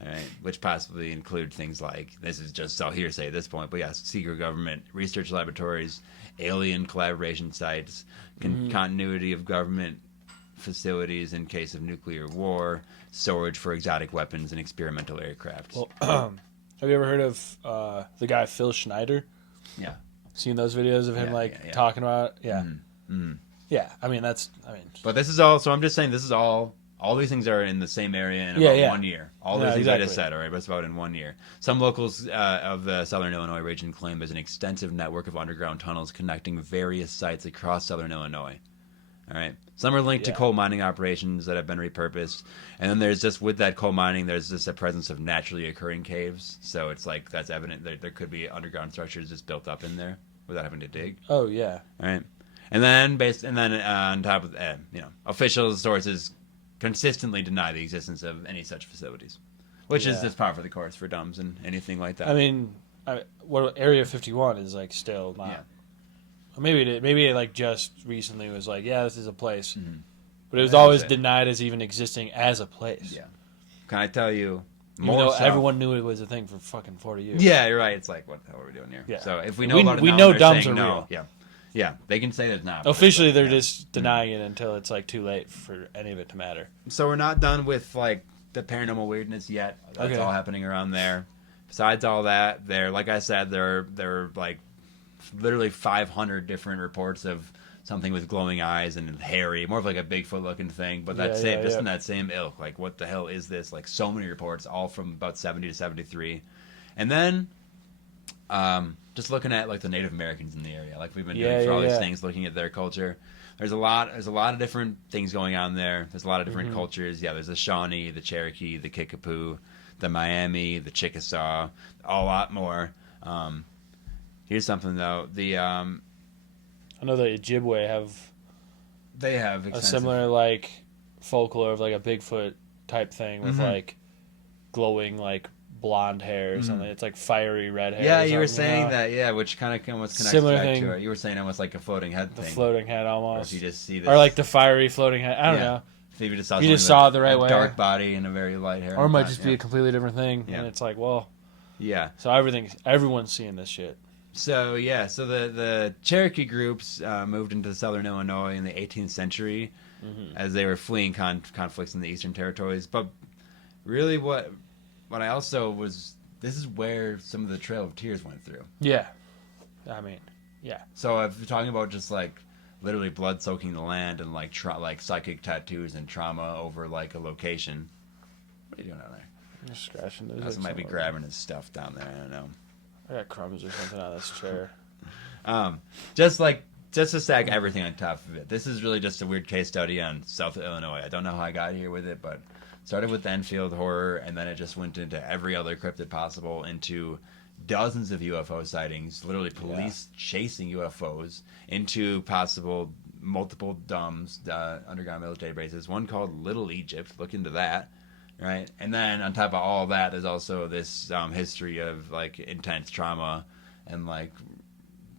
All right, which possibly include things like, this is just all hearsay at this point, but yeah, secret government research laboratories, alien collaboration sites, continuity of government facilities in case of nuclear war, storage for exotic weapons and experimental aircraft. Well, have you ever heard of the guy Phil Schneider? Yeah. Seen those videos of him talking about it? Yeah. Yeah, I mean. But this is all, so I'm just saying this is all these things are in the same area in about 1 year. All these things I just said, all right, but it's about in 1 year. Some locals of the southern Illinois region claim there's an extensive network of underground tunnels connecting various sites across southern Illinois. All right. Some are linked to coal mining operations that have been repurposed. And then there's just, with that coal mining, there's just a presence of naturally occurring caves. So it's like, that's evident that there could be underground structures just built up in there without having to dig. Oh, yeah. All right. And then on top of that, official sources consistently deny the existence of any such facilities, which is just par for the course for DUMBs and anything like that. I mean, Area 51 is like still not. Yeah. Maybe it like just recently was like, yeah, this is a place, but it was always denied as even existing as a place. Yeah. Can I tell you? Even though everyone knew it was a thing for fucking 40 years. Yeah, you're right. It's like, what the hell are we doing here? Yeah. So if we know about it, we know DUMBs are real. Yeah. Yeah, they can say there's not. Officially, they're just denying it until it's like too late for any of it to matter. So we're not done with like the paranormal weirdness yet. That's all happening around there. Besides all that, like I said, there are like literally 500 different reports of something with glowing eyes and hairy, more of like a Bigfoot looking thing, but that's just in that same ilk. Like, what the hell is this? Like, so many reports, all from about 70 to 73. And then just looking at like the Native Americans in the area, like we've been doing for all these things, looking at their culture. There's a lot of different things going on there. There's a lot of different cultures. Yeah, there's the Shawnee, the Cherokee, the Kickapoo, the Miami, the Chickasaw, a lot more. Here's something though. I know the Ojibwe have a similar like folklore of like a Bigfoot type thing with like glowing like blonde hair or something. It's like fiery red hair. Yeah, you were saying that. Yeah, which kind of almost connects back to it. You were saying almost like a floating head thing. The floating head almost. Or if you just see this, or like the fiery floating head. I don't know. If you just saw it the right way. Dark body and a very light hair. Or it might just be a completely different thing. And it's like, well. Yeah. So everyone's seeing this shit. So the Cherokee groups moved into southern Illinois in the 18th century as they were fleeing conflicts in the Eastern Territories. But really, what I also was, this is where some of the Trail of Tears went through. Yeah, I mean, yeah. So if you're talking about just like literally blood soaking the land and like like psychic tattoos and trauma over like a location, what are you doing down there? I'm just scratching those. Might be grabbing his stuff down there. I don't know. I got crumbs or something on this chair. Just to stack everything on top of it. This is really just a weird case study on South Illinois. I don't know how I got here with it, but started with the Enfield Horror, and then it just went into every other cryptid possible, into dozens of UFO sightings, literally police chasing UFOs, into possible multiple DUMBs, underground military bases. One called Little Egypt. Look into that, right? And then on top of all that, there's also this history of like intense trauma and like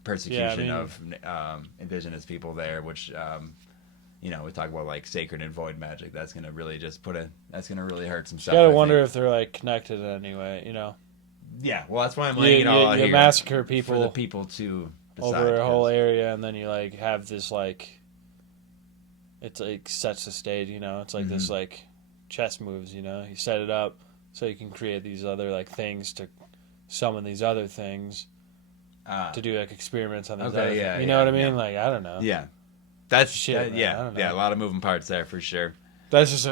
persecution of indigenous people there, which we talk about like sacred and void magic. That's gonna really just that's gonna really hurt some stuff. You gotta wonder if they're like connected in any way, Yeah, well, that's why I'm laying it all out here. You massacre people for the people to decide, over a whole area, and then you like have this like, it's like sets the stage. It's like this like chess moves. You set it up so you can create these other like things to summon these other things. To do like experiments on these other things. You know what I mean? Yeah. Like, I don't know. Yeah. That's shit. Yeah, a lot of moving parts there for sure. That's just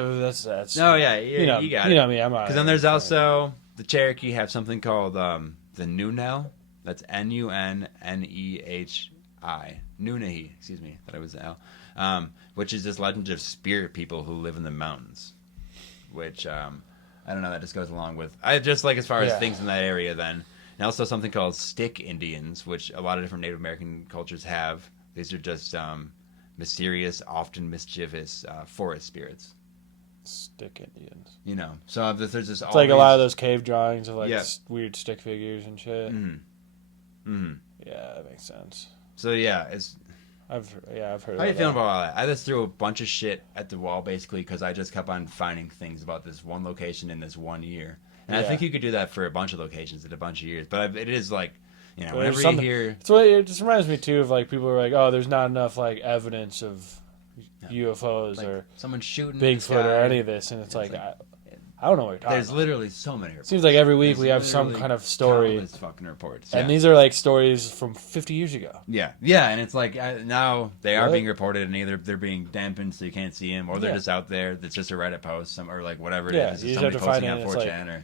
that's. No, yeah, you got it. You know me. I'm. Because then there's also the Cherokee have something called the Nunel. That's Nunnehi. Nunnehi. Excuse me. Thought it was L. Which is this legend of spirit people who live in the mountains. Which I don't know. That just goes along with just like as far as things in that area then. And also something called stick Indians, which a lot of different Native American cultures have. These are just mysterious, often mischievous forest spirits. Stick Indians. So there's just it's like a lot of those cave drawings of like weird stick figures and shit. Yeah, that makes sense. So yeah, I've heard. How are you feeling about all that? I just threw a bunch of shit at the wall basically because I just kept on finding things about this one location in this 1 year. And I think you could do that for a bunch of locations in a bunch of years. But it is like, whenever you hear... It just reminds me, too, of like people are like, oh, there's not enough like evidence of UFOs like or someone shooting Bigfoot or any of this. And it's like, I don't know what you're talking There's about. literally so many reports. Seems like every week we have some kind of story. Fucking reports. And these are like stories from 50 years ago. Yeah. Yeah, and it's like now they are being reported and either they're being dampened so you can't see them or they're just out there. That's just a Reddit post or like whatever it is. You just have to find it. On 4chan or...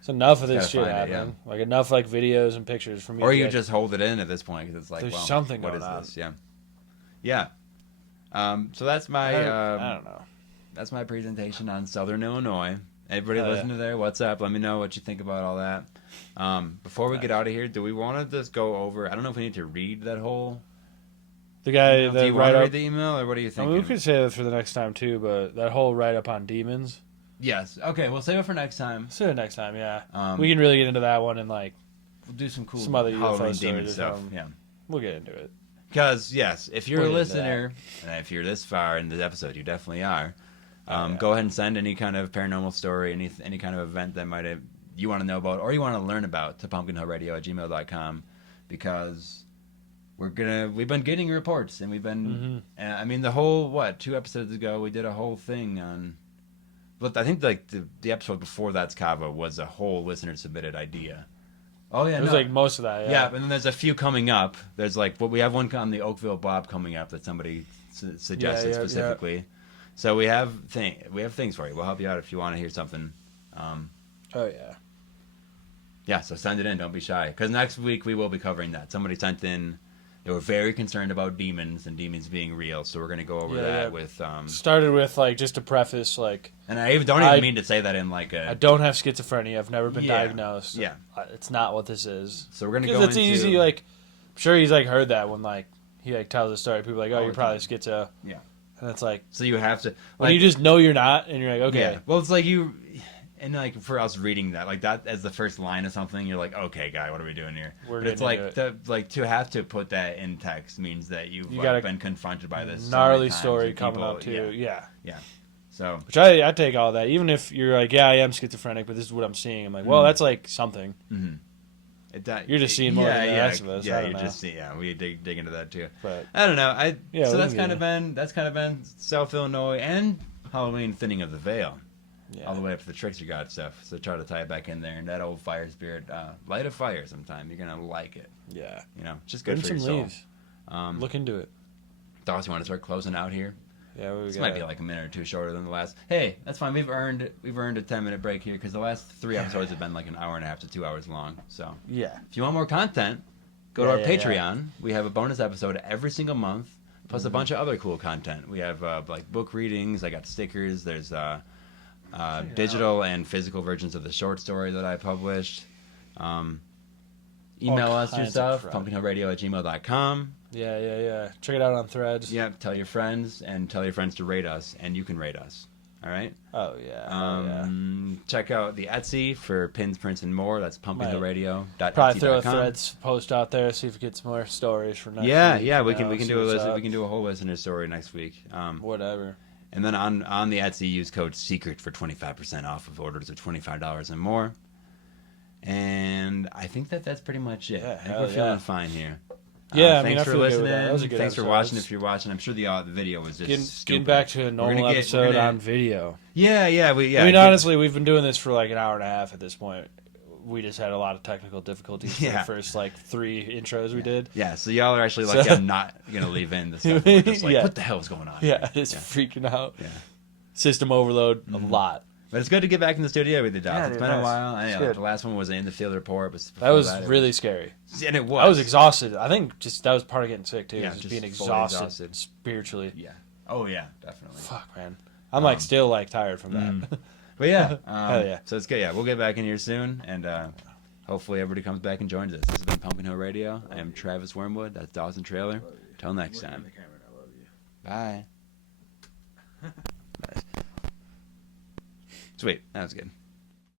It's enough of this shit happening. Like enough like videos and pictures from you. Or you just hold it in at this point because it's like, there's something going on. What is this? Yeah. So that's my... I don't know. That's my presentation on Southern Illinois. Everybody listening there, what's up? Let me know what you think about all that. Before we get out of here, do we want to just go over... I don't know if we need to read that whole... The guy email. Do you want to read the email, or what do you think? We could say that for the next time, too, but that whole write-up on demons... Yes. Okay, we'll save it for next time. Save it next time, yeah. We can really get into that one and, like... We'll do some other Halloween demon stuff, yeah. We'll get into it. Because, yes, if you're a listener, and if you're this far in the episode, you definitely are, go ahead and send any kind of paranormal story, any kind of event that you want to know about, or you want to learn about, to pumpkinhillradio@gmail.com, because we've been getting reports, and we've been... I mean, the whole, 2 episodes ago, we did a whole thing on... But I think like the episode before that's Kava was a whole listener submitted idea. Oh yeah, it was like most of that. Yeah, and then there's a few coming up. There's like we have one on the Oakville Bob coming up that somebody suggested specifically. Yeah. So we have things for you. We'll help you out if you want to hear something. Oh yeah. Yeah, so send it in. Don't be shy. Because next week we will be covering that. Somebody sent in. They were very concerned about demons and demons being real, so we're going to go over that with... Started with, like, just to preface, like... And I don't even mean to say that in, like, a... I don't have schizophrenia. I've never been diagnosed. Yeah. It's not what this is. So we're going to go into... Because it's easy, like... I'm sure he's, like, heard that when, like, he, like, tells a story. People are like, oh, you're probably schizo. Yeah. And it's like... So you have to... Like, when you just know you're not, and you're like, okay. Yeah. Well, it's like you... And like for us reading that, like that as the first line of something, you're like, okay, guy, what are we doing here? But it's like to have to put that in text means that you've been confronted by this gnarly story coming up too. Yeah. So which I take all that, even if you're like, yeah, I am schizophrenic, but this is what I'm seeing. I'm like, well, that's like something. You're just seeing more than the rest of us. Yeah, you just see. Yeah, we dig into that too. But I don't know. So that's kind of been South Illinois and Halloween thinning of the veil. Yeah. All the way up to the Trickster God stuff. So try to tie it back in there. And that old fire spirit, light a fire sometime. You're going to like it. Yeah. Just good for your soul. Leaves. Look into it. Dawes, you want to start closing out here? Yeah, this might be like a minute or two shorter than the last. Hey, that's fine. We've earned a 10-minute break here because the last 3 episodes have been like an hour and a half to 2 hours long. So yeah, if you want more content, go to our Patreon. Yeah. We have a bonus episode every single month, plus a bunch of other cool content. We have like book readings. I got stickers. There's digital and physical versions of the short story that I published. Email us your stuff, pumpkinhillradio@gmail.com. Yeah. Check it out on Threads. Yep, tell your friends, and tell your friends to rate us, and you can rate us. All right? Oh, yeah. Check out the Etsy for pins, prints, and more. That's pumpkinhillradio.etsy.com. Probably throw a Threads post out there, see if it gets more stories for next week. Yeah, we can do a whole listener story next week. Whatever. And then on the Etsy, use code SECRET for 25% off of orders of $25 and more. And I think that's pretty much it. Yeah, I think we're feeling fine here. Yeah, thanks for listening. That was a good thanks episode. for watching if you're watching. I'm sure the video was just getting back to a normal episode on video. Yeah. I mean, honestly, we've been doing this for like an hour and a half at this point. We just had a lot of technical difficulties for the first like 3 intros we did. Yeah, so y'all are actually like, I'm not gonna leave in the stuff. We're just like, what the hell is going on? Yeah, it's freaking out. Yeah. System overload a lot. But it's good to get back in the studio with you, Doc. It's been a while. The last one was in the field report. That was really scary. And it was. I was exhausted. I think that was part of getting sick, too. Yeah, just being exhausted spiritually. Yeah. Oh, yeah, definitely. Fuck, man. I'm like still like tired from that. But yeah. Hell yeah. So it's good. Yeah, we'll get back in here soon. And hopefully everybody comes back and joins us. This has been Pumpkin Hill Radio. I am Travis Wormwood. That's Dawson Trailer. Till next time. Bye. Nice. Sweet. That was good.